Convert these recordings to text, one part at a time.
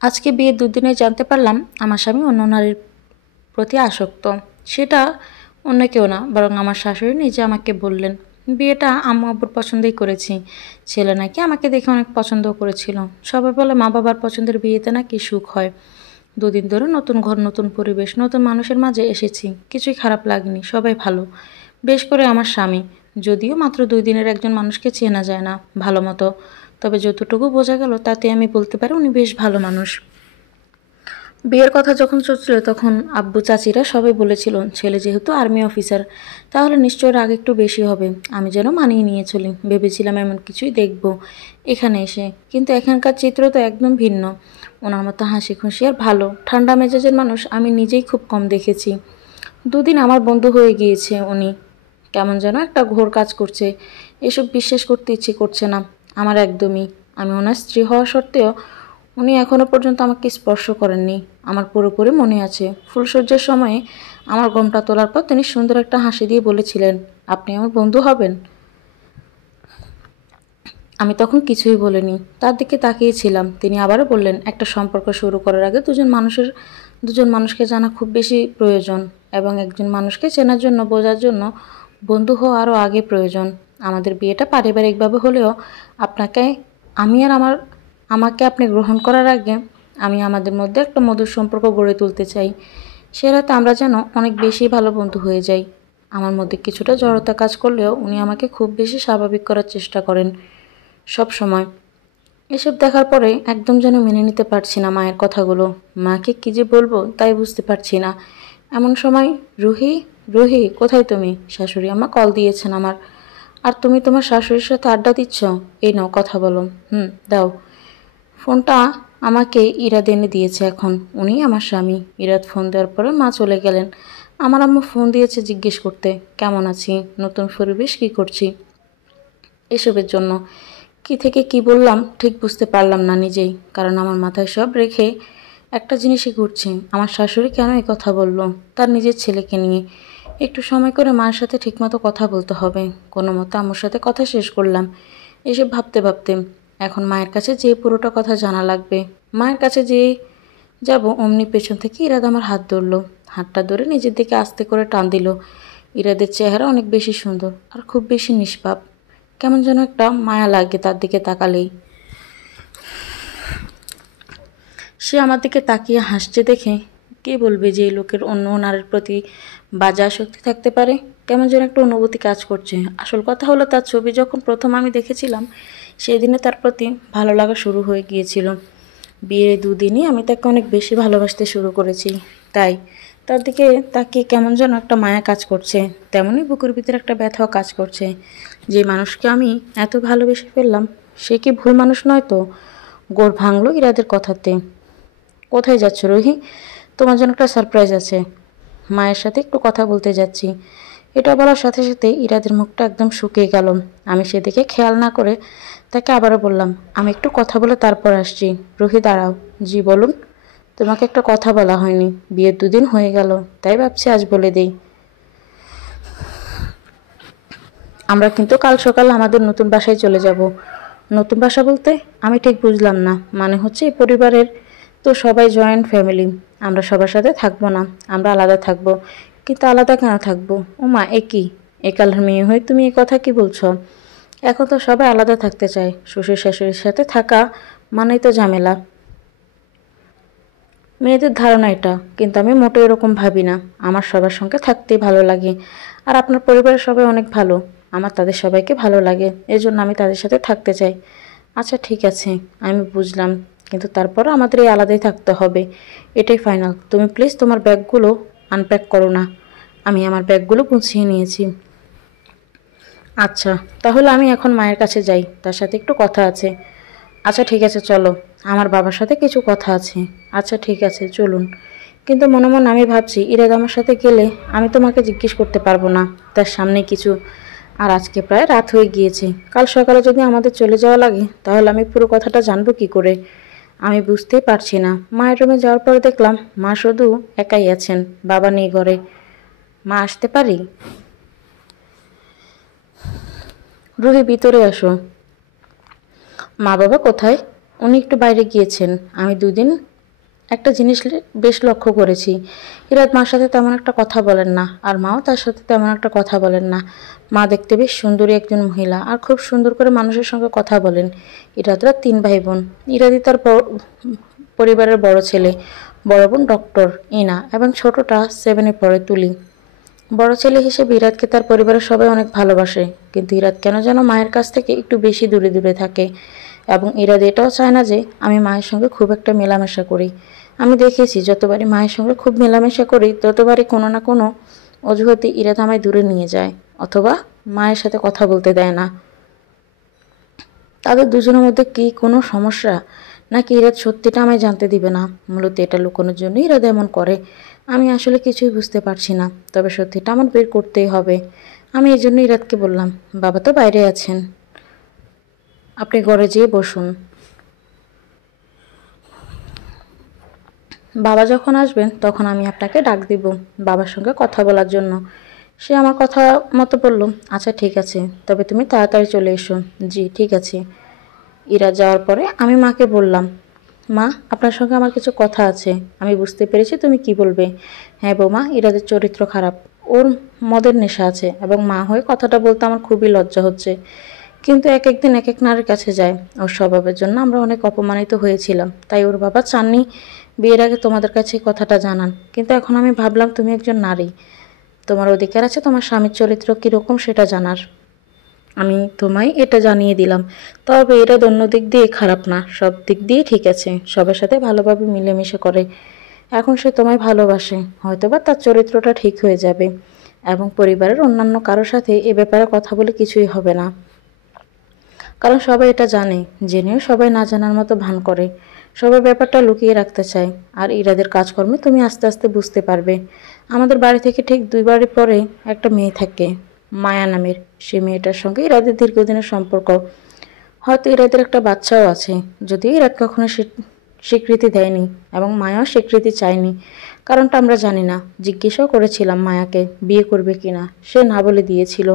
আজকে বিয়ের দুদিনে জানতে পারলাম আমার স্বামী অন্য নারীর প্রতি আসক্ত। সেটা অন্য কেউ না, বরং আমার শাশুড়ি নিজে আমাকে বললেন। বিয়েটা আম্মু আব্বুর পছন্দেই করেছি। ছেলে নাকি আমাকে দেখে অনেক পছন্দও করেছিল। সবাই বলে মা বাবার পছন্দের বিয়েতে নাকি সুখ হয়। দুদিন ধরে নতুন ঘর, নতুন পরিবেশ, নতুন মানুষের মাঝে এসেছি। কিছুই খারাপ লাগেনি, সবাই ভালো। বেশ করে আমার স্বামী, যদিও মাত্র 2 দিনের একজন মানুষকে চেনা যায় না ভালো মতো, তবে যতটুকু বোঝা গেল তাতে আমি বলতে পারি উনি বেশ ভালো মানুষ। বিয়ের কথা যখন চলছিল তখন আব্বু চাচিরা সবাই বলেছিল ছেলে যেহেতু আর্মি অফিসার তাহলে নিশ্চয় রাগ একটু বেশি হবে। আমি যেন মানিয়ে নিয়ে চলি, ভেবেছিলাম এমন কিছুই দেখব এখানে এসে, কিন্তু এখানকার চিত্র তো একদম ভিন্ন। ওনার মতো হাসি খুশি আর ভালো ঠান্ডা মেজাজের মানুষ আমি নিজেই খুব কম দেখেছি। দুদিন আমার বন্ধু হয়ে গিয়েছে উনি। কেমন যেন একটা ঘোর কাজ করছে, এসব বিশ্বাস করতে ইচ্ছে করছে না আমার একদমই। আমি ওনার স্ত্রী হওয়া সত্ত্বেও উনি এখনো পর্যন্ত আমাকে স্পর্শ করেননি। আমার পুরোপুরি মনে আছে ফুলশয্যার সময়ে আমার ঘোমটা তোলার পর তিনি সুন্দর একটা হাসি দিয়ে বলেছিলেন, আপনি আমার বন্ধু হবেন। আমি তখন কিছুই বলিনি, তার দিকে তাকিয়েছিলাম। তিনি আবারও বললেন, একটা সম্পর্ক শুরু করার আগে দুজন মানুষকে জানা খুব বেশি প্রয়োজন, এবং একজন মানুষকে চেনার জন্য, বোঝার জন্য বন্ধু হওয়া আরও আগে প্রয়োজন। আমাদের বিয়েটা পারিবারিকভাবে হলেও আপনাকে আমি আর আমাকে আপনি গ্রহণ করার আগে আমি আমাদের মধ্যে একটা মধুর সম্পর্ক গড়ে তুলতে চাই। সে রাতে আমরা যেন অনেক বেশি ভালো বন্ধু হয়ে যাই। আমার মধ্যে কিছুটা জড়তা কাজ করলেও উনি আমাকে খুব বেশি স্বাভাবিক করার চেষ্টা করেন সব সময়। এসব দেখার পরে একদম যেন মেনে নিতে পারছি না মায়ের কথাগুলো। মাকে কী যে বলবো তাই বুঝতে পারছি না। এমন সময় রুহি, রুহি কোথায় তুমি? শাশুড়ি আম্মা কল দিয়েছেন আমার। আর তুমি তোমার শাশুড়ির সাথে আড্ডা দিচ্ছ? এই নাও কথা বলো। দাও। ফোনটা আমাকে ইরাদ এনে দিয়েছে এখন। উনি আমার স্বামী। ইরাদ ফোন দেওয়ার পরে মা চলে গেলেন। আমার আম্মু ফোন দিয়েছে জিজ্ঞেস করতে কেমন আছি, নতুন পরিবেশ, কী করছি, এসবের জন্য। কি থেকে কি বললাম ঠিক বুঝতে পারলাম না নিজেই, কারণ আমার মাথায় সব রেখে একটা জিনিসই ঘুরছে, আমার শাশুড়ি কেন এই কথা বলল তার নিজের ছেলেকে নিয়ে। একটু সময় করে মায়ের সাথে ঠিকমতো কথা বলতে হবে। কোনো মতো আম্মুর সাথে কথা শেষ করলাম। এসব ভাবতে ভাবতে এখন মায়ের কাছে যেয়ে পুরোটা কথা জানা লাগবে। মায়ের কাছে যেয়ে যাব অমনি পেছন থেকে ইরাদ আমার হাত ধরলো। হাতটা ধরে নিজের দিকে আস্তে করে টান দিল। ইরাদের চেহারা অনেক বেশি সুন্দর আর খুব বেশি নিষ্পাপ। কেমন যেন একটা মায়া লাগে তার দিকে তাকালেই। সে আমার দিকে তাকিয়ে হাসছে দেখে কে বলবে যে এই লোকের অন্য নারীর প্রতি বাজে আসক্তি থাকতে পারে। কেমন যেন একটা অনুভূতি কাজ করছে। আসল কথা হলো তার ছবি যখন প্রথম আমি দেখেছিলাম সেই দিনে তার প্রতি ভালো লাগা শুরু হয়ে গিয়েছিল। বিয়ের দুদিনই আমি তাকে অনেক বেশি ভালোবাসতে শুরু করেছি। তাই তার দিকে তাকিয়ে কেমন যেন একটা মায়া কাজ করছে, তেমনই বুকের ভিতরে একটা ব্যথাও কাজ করছে। যে মানুষকে আমি এত ভালোবেসে ফেললাম সে কি ভুল মানুষ নয় তো? গোড় ভাঙলো ইরাদের কথাতে। কোথায় যাচ্ছ রোহি? তোমার জন্য একটা সারপ্রাইজ আছে। মায়ের সাথে একটু কথা বলতে যাচ্ছি। এটা বলার সাথে সাথে ইরাদের মুখটা একদম শুকিয়ে গেল। আমি সেদিকে খেয়াল না করে তাকে আবারও বললাম, আমি একটু কথা বলে তারপর আসছি। রুহি দাঁড়াও। জি বলুন। তোমাকে একটা কথা বলা হয়নি। বিয়ের 2 দিন হয়ে গেল, তাই ভাবছি আজ বলে দেই। আমরা কিন্তু কাল সকাল আমাদের নতুন বাসায় চলে যাব। নতুন বাসা বলতে? আমি ঠিক বুঝলাম না। মানে হচ্ছে এই পরিবারের তো সবাই জয়েন্ট ফ্যামিলি, আমরা সবার সাথে থাকবো না, আমরা আলাদা থাকবো। কিন্তু আলাদা কেন থাকবো? ওমা এ কি? একালের মেয়ে হয়ে তুমি এ কথা কি বলছো? এখন তো সবাই আলাদা থাকতে চায়। শ্বশুর শাশুড়ির সাথে থাকা মানেই তো ঝামেলা। মেয়েদের ধারণা এটা, কিন্তু আমি মোটেও এরকম ভাবি না। আমার সবার সঙ্গে থাকতেই ভালো লাগে। আর আপনার পরিবারের সবাই অনেক ভালো, আমার তাদের সবাইকে ভালো লাগে, এজন্য আমি তাদের সাথে থাকতে চাই। আচ্ছা ঠিক আছে, আমি বুঝলাম, কিন্তু তারপরও আমাদের এই আলাদাই থাকতে হবে, এটাই ফাইনাল। তুমি প্লিজ তোমার ব্যাগগুলো আনপ্যাক করো না। আমি আমার ব্যাগগুলো গুছিয়ে নিয়েছি। আচ্ছা, তাহলে আমি এখন মায়ের কাছে যাই, তার সাথে একটু কথা আছে। আচ্ছা ঠিক আছে চলো, আমার বাবার সাথে কিছু কথা আছে। আচ্ছা ঠিক আছে চলুন। কিন্তু মনে মনে আমি ভাবছি ইরাদ আমার সাথে গেলে আমি তোমাকে জিজ্ঞেস করতে পারবো না তার সামনে কিছু। আর আজকে প্রায় রাত হয়ে গিয়েছে। কাল সকালে যদি আমাদের চলে যাওয়া লাগে তাহলে আমি পুরো কথাটা জানবো কি করে? আমি বুঝতেই পারছি না। মায়ের রুমে যাওয়ার পরে দেখলাম মা শুধু একাই আছেন, বাবা নেই ঘরে। মা আসতে পারি? রুহি ভিতরে আসো। মা বাবা কোথায়? উনি একটু বাইরে গিয়েছেন। আমি দুদিন একটা জিনিস বেশ লক্ষ্য করেছি, ইরাদ মার সাথে তেমন একটা কথা বলেন না, আর মাও তার সাথে তেমন একটা কথা বলেন না। মা দেখতে বেশ সুন্দরী একজন মহিলা, আর খুব সুন্দর করে মানুষের সঙ্গে কথা বলেন। ইরাদরা 3 ভাই বোন। ইরাদি তার পরিবারের বড় ছেলে, বড় বোন ডক্টর ইনা এবং ছোটটা 7-এ পড়ে তুলি। বড় ছেলে হিসেবে ইরাদকে তার পরিবারের সবাই অনেক ভালোবাসে, কিন্তু ইরাদ কেন যেন মায়ের কাছ থেকে একটু বেশি দূরে দূরে থাকে, এবং ইরাদ এটাও চায় না যে আমি মায়ের সঙ্গে খুব একটা মেলামেশা করি। আমি দেখেছি যতবারই মায়ের সঙ্গে খুব মেলামেশা করি ততবারই কোনো না কোনো অজুহাতে ইরাদ আমায় দূরে নিয়ে যায়, অথবা মায়ের সাথে কথা বলতে দেয় না। তাদের দুজনের মধ্যে কি কোনো সমস্যা, নাকি ইরাদ সত্যিটা আমায় জানতে দিবে না? মূলত এটা লুকানোর জন্য ইরাদ এমন করে। আমি আসলে কিছুই বুঝতে পারছি না, তবে সত্যিটা আমার বের করতেই হবে। আমি এই জন্য ইরাদকে বললাম, বাবা তো বাইরে আছেন, আপনি ঘরে যেয়ে বসুন। বাবা যখন আসবেন তখন আমি আপনাকে ডাক দিব বাবার সঙ্গে কথা বলার জন্য। সে আমার কথা মতো বলল, আচ্ছা ঠিক আছে, তবে তুমি তাড়াতাড়ি চলে এসো। জি ঠিক আছে। ইরা যাওয়ার পরে আমি মাকে বললাম, মা আপনার সঙ্গে আমার কিছু কথা আছে। আমি বুঝতে পেরেছি তুমি কি বলবে। হ্যাঁ বৌমা, ইরাদের চরিত্র খারাপ, ওর মদের নেশা আছে, এবং মা হয়ে কথাটা বলতে আমার খুবই লজ্জা হচ্ছে। কিন্তু এক একদিন এক এক নারীর কাছে যায়। ওর স্বভাবের জন্য আমরা অনেক অপমানিত হয়েছিলাম, তাই ওর বাবা চাননি বিয়ের আগে তোমাদের কাছে এই কথাটা জানান। কিন্তু এখন আমি ভাবলাম তুমি একজন নারী, তোমার অধিকার আছে তোমার স্বামীর চরিত্র কীরকম সেটা জানার। আমি তোমায় এটা জানিয়ে দিলাম। তবে এরা অন্য দিক দিয়ে খারাপ না, সব দিক দিয়ে ঠিক আছে, সবার সাথে ভালোভাবে মিলেমিশে করে। এখন সে তোমায় ভালোবাসে, হয়তোবা তার চরিত্রটা ঠিক হয়ে যাবে, এবং পরিবারের অন্যান্য কারোর সাথে এ ব্যাপারে কথা বলে কিছুই হবে না। কারণ সবাই এটা জানে, জেনেও সবাই না জানার মতো ভান করে, সবাই ব্যাপারটা লুকিয়ে রাখতে চায়। আর ইরাদের কাজকর্মে তুমি আস্তে আস্তে বুঝতে পারবে। আমাদের বাড়ি থেকে ঠিক 2 বাড়ি পরে একটা মেয়ে থাকে, মায়া নামের। সে মেয়েটার সঙ্গে ইরাদের দীর্ঘদিনের সম্পর্ক। হয়তো ইরাদের একটা বাচ্চাও আছে, যদিও ইরাদ কখনো স্বীকৃতি দেয়নি, এবং মায়াও স্বীকৃতি চায়নি। কারণটা আমরা জানি না। জিজ্ঞেসও করেছিলাম মায়াকে বিয়ে করবে কিনা, সে না বলে দিয়েছিল।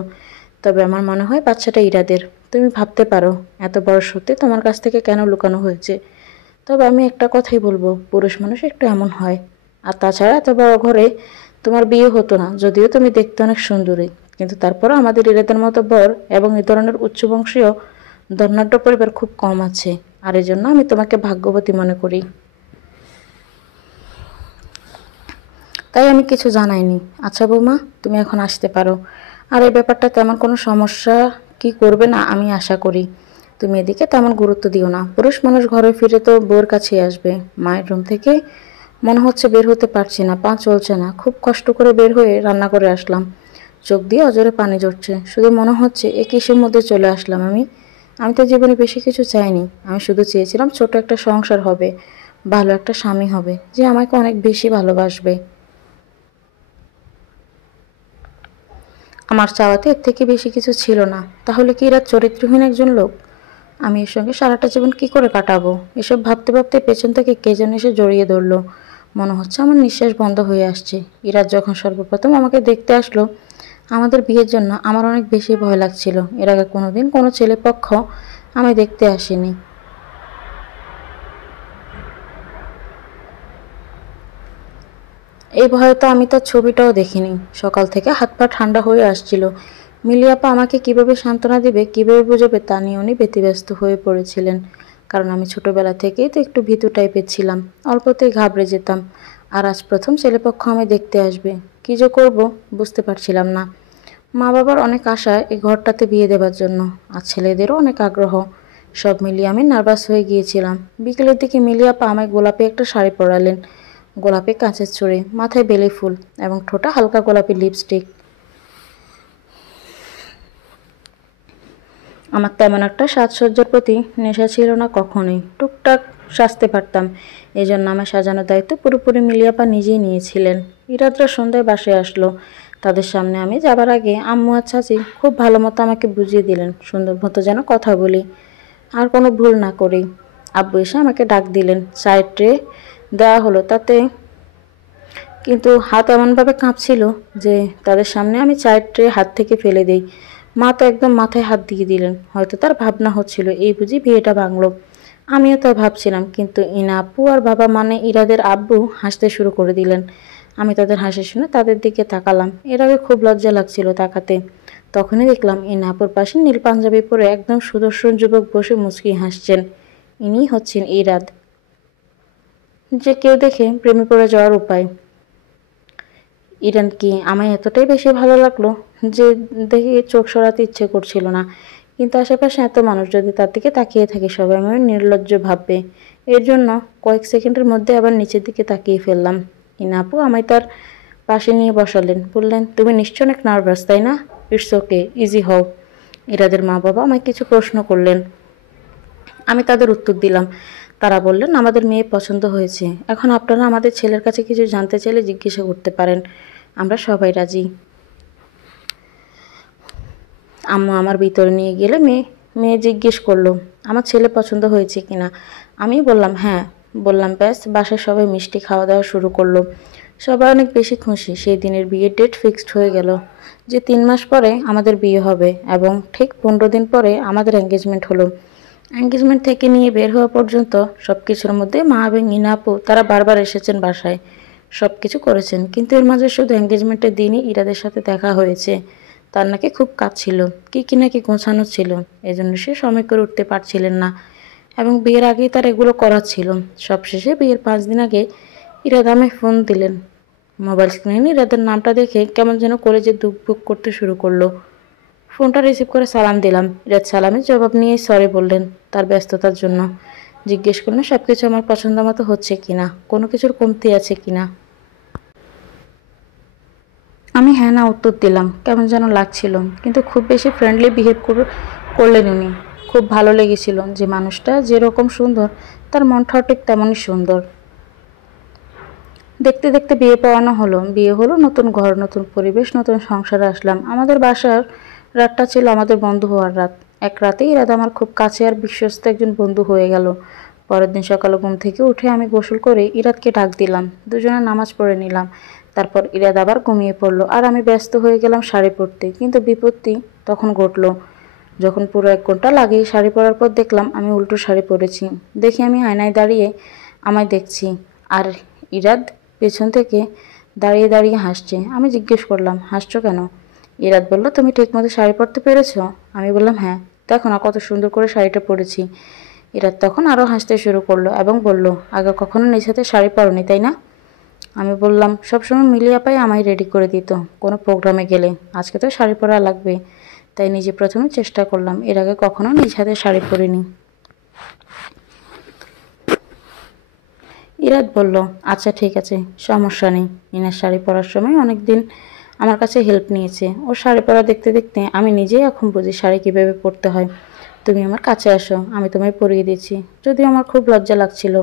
তবে আমার মনে হয় বাচ্চাটা ইরাদের। তুমি ভাবতে পারো এত বড় সত্যি তোমার কাছ থেকে কেন লুকানো হয়েছে। তবে আমি একটা কথাই বলবো, পুরুষ মানুষ একটু এমন হয়। আর তাছাড়া এত বড় ঘরে তোমার বিয়ে হতো না, যদিও তুমি দেখতে অনেক সুন্দরী, কিন্তু তারপরও আমাদের ইরাদের মতো বর এবং এই ধরনের উচ্চবংশীয় ধনাঢ্য পরিবার খুব কম আছে। আর এই জন্য আমি তোমাকে ভাগ্যবতী মনে করি। তাই আমি কিছু জানাইনি। আচ্ছা বৌমা, তুমি এখন আসতে পারো। আর এই ব্যাপারটা তেমন কোনো সমস্যা কি করবে না আমি আশা করি। তুমি এদিকে তেমন গুরুত্ব দিও না। পুরুষ মানুষ ঘরে ফিরে তো বউর কাছেই আসবে। মায়ের রুম থেকে মনে হচ্ছে বের হতে পারছি না, পা চলছে না। খুব কষ্ট করে বের হয়ে রান্না করে আসলাম। চোখ দিয়ে অজরে পানি ঝরছে। শুধু মনে হচ্ছে এ কিসের মধ্যে চলে আসলাম আমি। আমি তো জীবনে বেশি কিছু চাইনি। আমি শুধু চেয়েছিলাম ছোট একটা সংসার হবে, ভালো একটা স্বামী হবে, যে আমাকে অনেক বেশি ভালোবাসবে। আমার চাওয়াতে এর থেকে বেশি কিছু ছিল না। তাহলে কি এরা চরিত্রহীন একজন লোক? আমি এর সঙ্গে সারাটা জীবন কি করে কাটাবো? এসব ভাবতে ভাবতে পেছন থেকে কে যেন এসে জড়িয়ে ধরলো। মনে হচ্ছে আমার নিঃশ্বাস বন্ধ হয়ে আসছে। ইরাজ যখন সর্বপ্রথম আমাকে দেখতে আসলো আমাদের বিয়ের জন্য, আমার অনেক বেশি ভয় লাগছিল। এর আগে কোনোদিন কোনো ছেলেপক্ষ আমায় দেখতে আসেনি। এই ভয়ে তো আমি তার ছবিটাও দেখিনি। সকাল থেকে হাত পা ঠান্ডা হয়ে আসছিল। মিলিয়াপা আমাকে কিভাবে সান্ত্বনা দেবে, কিভাবে বুঝাবে তা নিয়ে উনি ব্যতিব্যস্ত হয়ে পড়েছিলেন। কারণ আমি ছোটবেলা থেকেই তো একটু ভীতু টাইপের ছিলাম, অল্পতেই ঘাবড়ে যেতাম। আর আজ প্রথম ছেলেপক্ষ আমায় দেখতে আসবে, কী যে করব বুঝতে পারছিলাম না। মা বাবার অনেক আশা এই ঘরটাতে বিয়ে দেবার জন্য, আর ছেলেদেরও অনেক আগ্রহ। সব মিলিয়ে আমি নার্ভাস হয়ে গিয়েছিলাম। বিকেলের দিকে মিলিয়াপা আমায় গোলাপি একটা শাড়ি পরালেন, গোলাপি কাঁচের চুড়ি, মাথায় বেলি ফুল, এবং ঠোঁটা হালকা গোলাপি লিপস্টিক। আমার তেমন একটা সাজসজ্জার প্রতি নেশা ছিল না কখনোই, টুকটাক সাজতে পারতাম। এই জন্য আমার সাজানোর দায়িত্ব পুরোপুরি মিলিয়াপা নিজেই নিয়েছিলেন। ইরাতরা সন্ধ্যায় বাসায় আসলো। তাদের সামনে আমি যাবার আগে আম্মু আর চাচি খুব ভালো মতো আমাকে বুঝিয়ে দিলেন সুন্দর মতো যেন কথা বলি, আর কোনো ভুল না করি। আব্বু এসে আমাকে ডাক দিলেন, চায়ের ট্রে দেওয়া হলো তাতে, কিন্তু হাত এমনভাবে কাঁপছিল যে তাদের সামনে আমি চায়ের ট্রে হাত থেকে ফেলে দিই। মা তো একদম মাথায় হাত দিয়ে দিলেন। হয়তো তার ভাবনা হচ্ছিল এই বুঝি বিয়েটা ভাঙল। আমিও তাই ভাবছিলাম, কিন্তু ইনা আপু আর বাবা মানে ইরাদের আব্বু হাসতে শুরু করে দিলেন। আমি তাদের হাসি শুনে তাদের দিকে তাকালাম। এর আগে খুব লজ্জা লাগছিল তাকাতে। তখনই দেখলাম ইনা আপুর পাশে নীল পাঞ্জাবি পরে একদম সুদর্শন যুবক বসে মুচকি হাসছেন। ইনি হচ্ছেন ইরাদ, যে কেউ দেখে প্রেমে পড়ে যাওয়ার উপায়। ইরান কি আমায় এতটাই বেশি ভালো লাগলো যে দেখে চোখ সরাতে ইচ্ছে করছিল না। কিন্তু আশেপাশে এত মানুষ যদি তার দিকে তাকিয়ে থাকে, সবাই আমার নির্লজ্জ ভাববে। এর জন্য কয়েক সেকেন্ডের মধ্যে আবার নিচের দিকে তাকিয়ে ফেললাম। ইনা আপু আমায় তার পাশে নিয়ে বসালেন, বললেন, তুমি নিশ্চয় অনেক নার্ভাস, তাই না? ইটস ওকে, ইজি হও। ইরাদের মা বাবা আমায় কিছু প্রশ্ন করলেন, আমি তাদের উত্তর দিলাম। তারা বললেন, আমাদের মেয়ে পছন্দ হয়েছে, এখন আপনারা আমাদের ছেলের কাছে কিছু জানতে চাইলে জিজ্ঞাসা করতে পারেন, আমরা সবাই রাজি। আম্মু আমার ভিতরে নিয়ে গেলে মেয়ে জিজ্ঞেস করলো, আমার ছেলে পছন্দ হয়েছে কিনা। আমি বললাম হ্যাঁ। বললাম ব্যাস, বাসায় সবাই মিষ্টি খাওয়া দাওয়া শুরু করলো। সবাই অনেক বেশি খুশি। সেই দিনের বিয়ের ডেট ফিক্সড হয়ে গেল যে 3 মাস পরে আমাদের বিয়ে হবে, এবং ঠিক 15 দিন পরে আমাদের এঙ্গেজমেন্ট হলো। এঙ্গেজমেন্ট থেকে নিয়ে বের হওয়া পর্যন্ত সব কিছুর মধ্যে মা এবং ইনা আপু তারা বারবার এসেছেন বাসায়, সব কিছু করেছেন। কিন্তু এর মাঝে শুধু এঙ্গেজমেন্টের দিনই ইরাদের সাথে দেখা হয়েছে। তার নাকি খুব কাজ ছিল, কি নাকি গোছানো ছিল, এজন্য সে সময় করে উঠতে পারছিলেন না, এবং বিয়ের আগেই তার এগুলো করা ছিল। সবশেষে বিয়ের 5 দিন আগে ইরাদ আমায় ফোন দিলেন। মোবাইল স্ক্রিনে ইরাদের নামটা দেখে কেমন যেন কলেজে দুকবুক করতে শুরু করলো। ফোনটা রিসিভ করে সালাম দিলাম। ইরাদ সালামের জবাব নিয়ে সরি বললেন তার ব্যস্ততার জন্য। জিজ্ঞেস করলেন সব কিছু আমার পছন্দ মতো হচ্ছে কিনা, কোনো কিছুর কমতি আছে কিনা। আমি হ্যাঁ না উত্তর দিলাম। কেমন যেন লাগছিল, কিন্তু খুব বেশি ফ্রেন্ডলি বিহেভ করলেন উনি। খুব ভালো লেগেছিল যে মানুষটা যেরকম সুন্দর, তার মনটাও ঠিক তেমনই সুন্দর। দেখতে দেখতে বিয়ে পড়ানো হলো। বিয়ে হলো, নতুন ঘর, নতুন পরিবেশ, নতুন সংসারে আসলাম। আমাদের বাসার রাতটা ছিল আমাদের বন্ধু হওয়ার রাত। এক রাতেই ইরাদ আমার খুব কাছে আর বিশ্বস্ত একজন বন্ধু হয়ে গেল। পরের দিন সকালে ঘুম থেকে উঠে আমি গোসল করে ইরাদকে ডাক দিলাম। দুজনে নামাজ পড়ে নিলাম। তারপর ইরাদ আবার ঘুমিয়ে পড়লো আর আমি ব্যস্ত হয়ে গেলাম শাড়ি পরতে। কিন্তু বিপত্তি তখন ঘটলো, যখন পুরো 1 ঘন্টা লাগে শাড়ি পরার পর দেখলাম আমি উল্টো শাড়ি পরেছি। দেখি আমি আয়নায় দাঁড়িয়ে আমায় দেখছি, আর ইরাদ পেছন থেকে দাঁড়িয়ে দাঁড়িয়ে হাসছে। আমি জিজ্ঞেস করলাম, হাসছো কেন? ইরাদ বলল, তুমি ঠিকমতো শাড়ি পরতে পেরেছ? আমি বললাম হ্যাঁ, দেখো না কত সুন্দর করে শাড়িটা পরেছি। ইরাদ তখন আরও হাসতে শুরু করলো এবং বলল, আগে কখনো নিজ হাতে শাড়ি পরনি তাই না? আমি বললাম, সবসময় মিলিয়ে আপাই আমায় রেডি করে দিত কোনো প্রোগ্রামে গেলে। আজকে তো শাড়ি পরা লাগবে, তাই নিজে প্রথমে চেষ্টা করলাম। এর আগে কখনো নিজ হাতে শাড়ি পরিনি। ইরাদ বলল, আচ্ছা ঠিক আছে, সমস্যা নেই। ইনার শাড়ি পরার সময় অনেক দিন আমার কাছে হেল্প নিয়েছে। ওর শাড়ি পরা দেখতে দেখতে আমি নিজেই এখন বুঝি শাড়ি কীভাবে পরতে হয়। তুমি আমার কাছে আসো, আমি তোমায় পরিয়ে দিচ্ছি। যদিও আমার খুব লজ্জা লাগছিল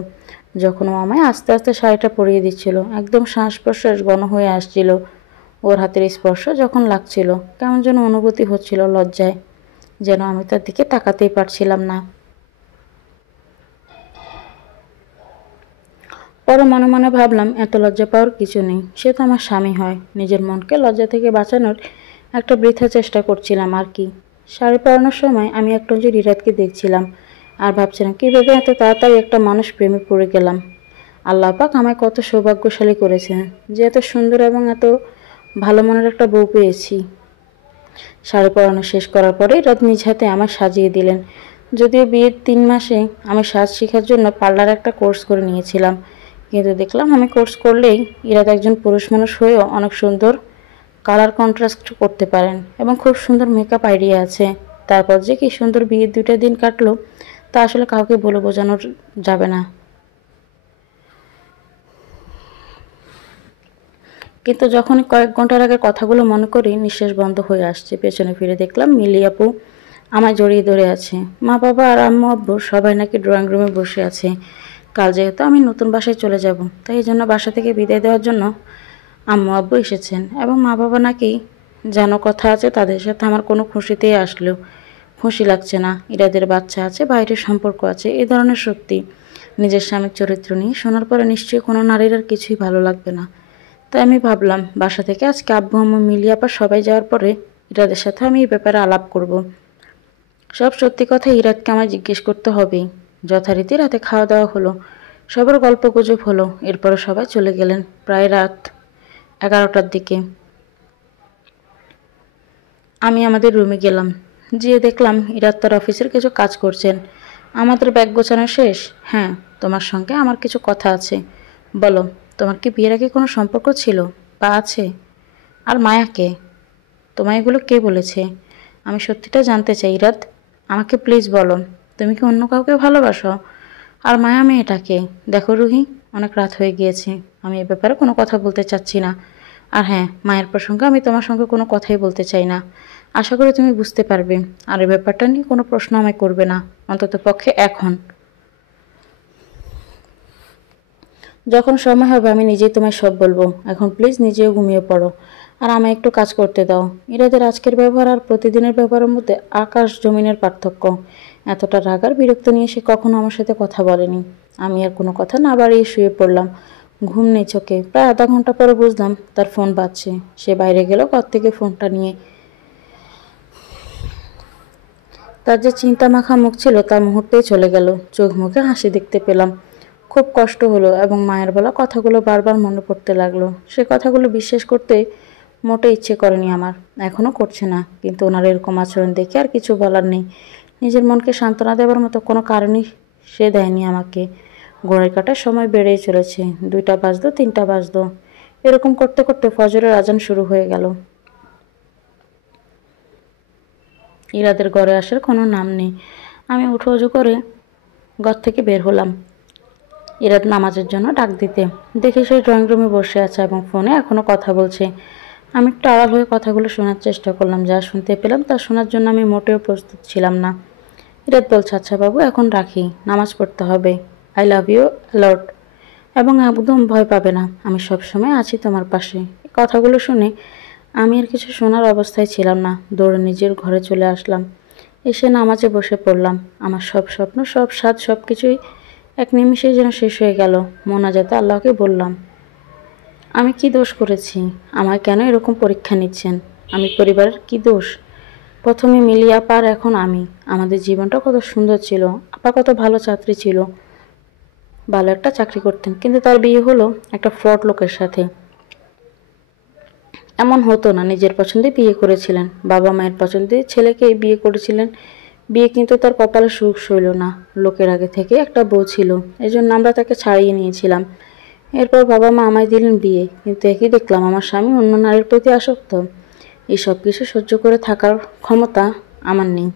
যখন ও আমায় আস্তে আস্তে শাড়িটা পরিয়ে দিচ্ছিল। একদম শ্বাস প্রশ্বাস ঘন হয়ে আসছিল। ওর হাতের স্পর্শ যখন লাগছিল, কেমন যেন অনুভূতি হচ্ছিল লজ্জায়, যেন আমি তার দিকে তাকাতেই পারছিলাম না। পরে মনে মনে ভাবলাম, এত লজ্জা পাওয়ার কিছু নেই, সে তো আমার স্বামী হয়। নিজের মনকে লজ্জা থেকে বাঁচানোর একটা বৃথা চেষ্টা করছিলাম আর কি। শাড়ি পরানোর সময় আমি এক নজর ইরাদকে দেখছিলাম আর ভাবছিলাম কীভাবে এত তাড়াতাড়ি একটা মানুষ প্রেমে পড়ে গেলাম। আল্লাহ পাক আমায় কত সৌভাগ্যশালী করেছেন যে এত সুন্দর এবং এত ভালো মনের একটা বউ পেয়েছি। শাড়ি পরানো শেষ করার পরে ইরাদ নিজ হাতে আমায় সাজিয়ে দিলেন। যদিও বিয়ের 3 মাসে আমি সাজ শেখার জন্য পার্লার একটা কোর্স করে নিয়েছিলাম, কিন্তু দেখলাম আমি কোর্স করলেই ইরাদ একজন পুরুষ মানুষ হয়েও অনেক সুন্দর কালার কন্ট্রাস্ট করতে পারেন এবং খুব সুন্দর মেকআপ আইডিয়া আছে। তারপর যে কি সুন্দর বিয়ের 2টা দিন কাটলো তা আসলে কাউকে বলে বোঝানো যাবে না। কিন্তু যখনই কয়েক ঘন্টার আগের কথাগুলো মনে করি নিঃশ্বাস বন্ধ হয়ে আসছে। পেছনে ফিরে দেখলাম মিলি আপু আমায় জড়িয়ে ধরে আছে। মা বাবা আর আম্মু আব্বু সবাই নাকি ড্রয়িং রুমে বসে আছে। কাল যেহেতু আমি নতুন বাসায় চলে যাব, তাই এই জন্য বাসা থেকে বিদায় দেওয়ার জন্য আম্মু আব্বু এসেছেন, এবং মা বাবা নাকি যেন কথা আছে তাদের সাথে আমার কোনো খুশিতেই আসলেও খুশি লাগছে না। ইরাদের বাচ্চা আছে, বাইরের সম্পর্ক আছে, এই ধরনের সত্যি নিজের স্বামীর চরিত্র নিয়ে শোনার পরে নিশ্চয়ই কোনো নারীর আর কিছুই ভালো লাগবে না। তাই আমি ভাবলাম বাসা থেকে আজকে আব্বু আম্মু মিলি আপা সবাই যাওয়ার পরে ইরাদের সাথে আমি এই ব্যাপারে আলাপ করব। সব সত্যি কথা ইরাদকে আমায় জিজ্ঞেস করতে হবেই। যথারীতি রাতে খাওয়া দাওয়া হলো, সবার গল্প গুজব হলো, এরপরে সবাই চলে গেলেন প্রায় রাত 11টার দিকে। আমি আমাদের রুমে গেলাম, গিয়ে দেখলাম ইরাত তার অফিসের কিছু কাজ করছেন। আমাদের ব্যাগ গোছানো শেষ। হ্যাঁ, তোমার সঙ্গে আমার কিছু কথা আছে। বলো, তোমার কি বিয়ের আগে কোনো সম্পর্ক ছিল বা আছে? আর মায়াকে তোমায় এগুলো কে বলেছে? আমি সত্যিটা জানতে চাই ইরাত, আমাকে প্লিজ বলো, তুমি কি অন্য কাউকে ভালোবাসো? আর মায়া মেয়েটাকে দেখো রুহি, অনেক রাত হয়ে গিয়েছে, আমি এ ব্যাপারে কোনো কথা বলতে চাচ্ছি না। আর হ্যাঁ, মায়ের প্রসঙ্গে আমি তোমার সঙ্গে কোনো কথাই বলতে চাই না। আশা করি তুমি বুঝতে পারবে। আর এই ব্যাপারটা নিয়ে কোনো প্রশ্ন আমায় করবে না, অন্তত পক্ষে এখন। যখন সময় হবে আমি নিজেই তোমায় সব বলবো। এখন প্লিজ নিজেও ঘুমিয়ে পড়ো, আর আমায় একটু কাজ করতে দাও। ইরাদের আজকের ব্যবহার আর প্রতিদিনের ব্যবহারের মধ্যে আকাশ জমিনের পার্থক্য। এতটা রাগ আর বিরক্ত নিয়ে সে কখনো আমার সাথে কথা বলেনি। আমি আর কোনো কথা না বাড়িয়ে শুয়ে পড়লাম। ঘুম নেই চোখে। প্রায় আধা ঘন্টা পরে বুঝলাম তার ফোন বাজছে। সে বাইরে গেল ঘর থেকে ফোনটা নিয়ে। তার যে চিন্তা মাখা মুখ ছিল তা মুহূর্তেই চলে গেল। চোখ মুখে হাসি দেখতে পেলাম। খুব কষ্ট হলো এবং মায়ের বলা কথাগুলো বারবার মনে পড়তে লাগলো। সে কথাগুলো বিশ্বাস করতে মোটে ইচ্ছে করেনি আমার, এখনও করছে না। কিন্তু ওনার এরকম আচরণ দেখে আর কিছু বলার নেই। নিজের মনকে সান্ত্বনা দেওয়ার মতো কোনো কারণই সে দেয়নি আমাকে। ঘড়ির কাঁটার সময় বেড়েই চলেছে। 2টা বাজলো, 3টা বাজলো, এরকম করতে করতে ফজরের আজান শুরু হয়ে গেল। ইরাদের ঘরে আসার কোনো নাম নেই। আমি উঠে অজু করে ঘর থেকে বের হলাম ইরাদ নামাজের জন্য ডাক দিতে। দেখি সে ড্রয়িং রুমে বসে আছে এবং ফোনে এখনও কথা বলছে। আমি একটু আড়াল হয়ে কথাগুলো শোনার চেষ্টা করলাম। যা শুনতে পেলাম তা শোনার জন্য আমি মোটেও প্রস্তুত ছিলাম না। ইরাদ বলছে, আচ্ছা বাবু, এখন রাখি, নামাজ পড়তে হবে। আই লাভ ইউ লট, এবং একদম ভয় পাবে না, আমি সবসময় আছি তোমার পাশে। এই কথাগুলো শুনে আমি আর কিছু শোনার অবস্থায় ছিলাম না। দৌড়ে নিজের ঘরে চলে আসলাম। এসে নামাজে বসে পড়লাম। আমার সব স্বপ্ন, সব স্বাদ, সব কিছুই এক নিমিষেই যেন শেষ হয়ে গেল। মোনাজাতে আল্লাহকে বললাম, আমি কি দোষ করেছি? আমায় কেন এরকম পরীক্ষা নিচ্ছেন? আমি পরিবারের কি দোষ? প্রথমে মিলি আপা আর এখন আমি। আমাদের জীবনটা কত সুন্দর ছিল। আপা কত ভালো ছাত্রী ছিল, ভালো একটা চাকরি করতেন, কিন্তু তার বিয়ে হলো একটা ফ্রড লোকের সাথে। এমন হতো না, নিজের পছন্দে বিয়ে করেছিলেন, বাবা মায়ের পছন্দে ছেলেকে বিয়ে করেছিলেন। বিয়ে কিন্তু তার কপালে সুখ সইল না। লোকের আগে থেকে একটা বউ ছিল, এজন্য আমরা তাকে ছাড়িয়ে নিয়েছিলাম। এরপর বাবা মা আমায় দিলেন বিয়ে, কিন্তু একই দেখলাম আমার স্বামী অন্য নারীর প্রতি আসক্ত। এই সব কিছু সহ্য করে থাকার ক্ষমতা আমার নেই।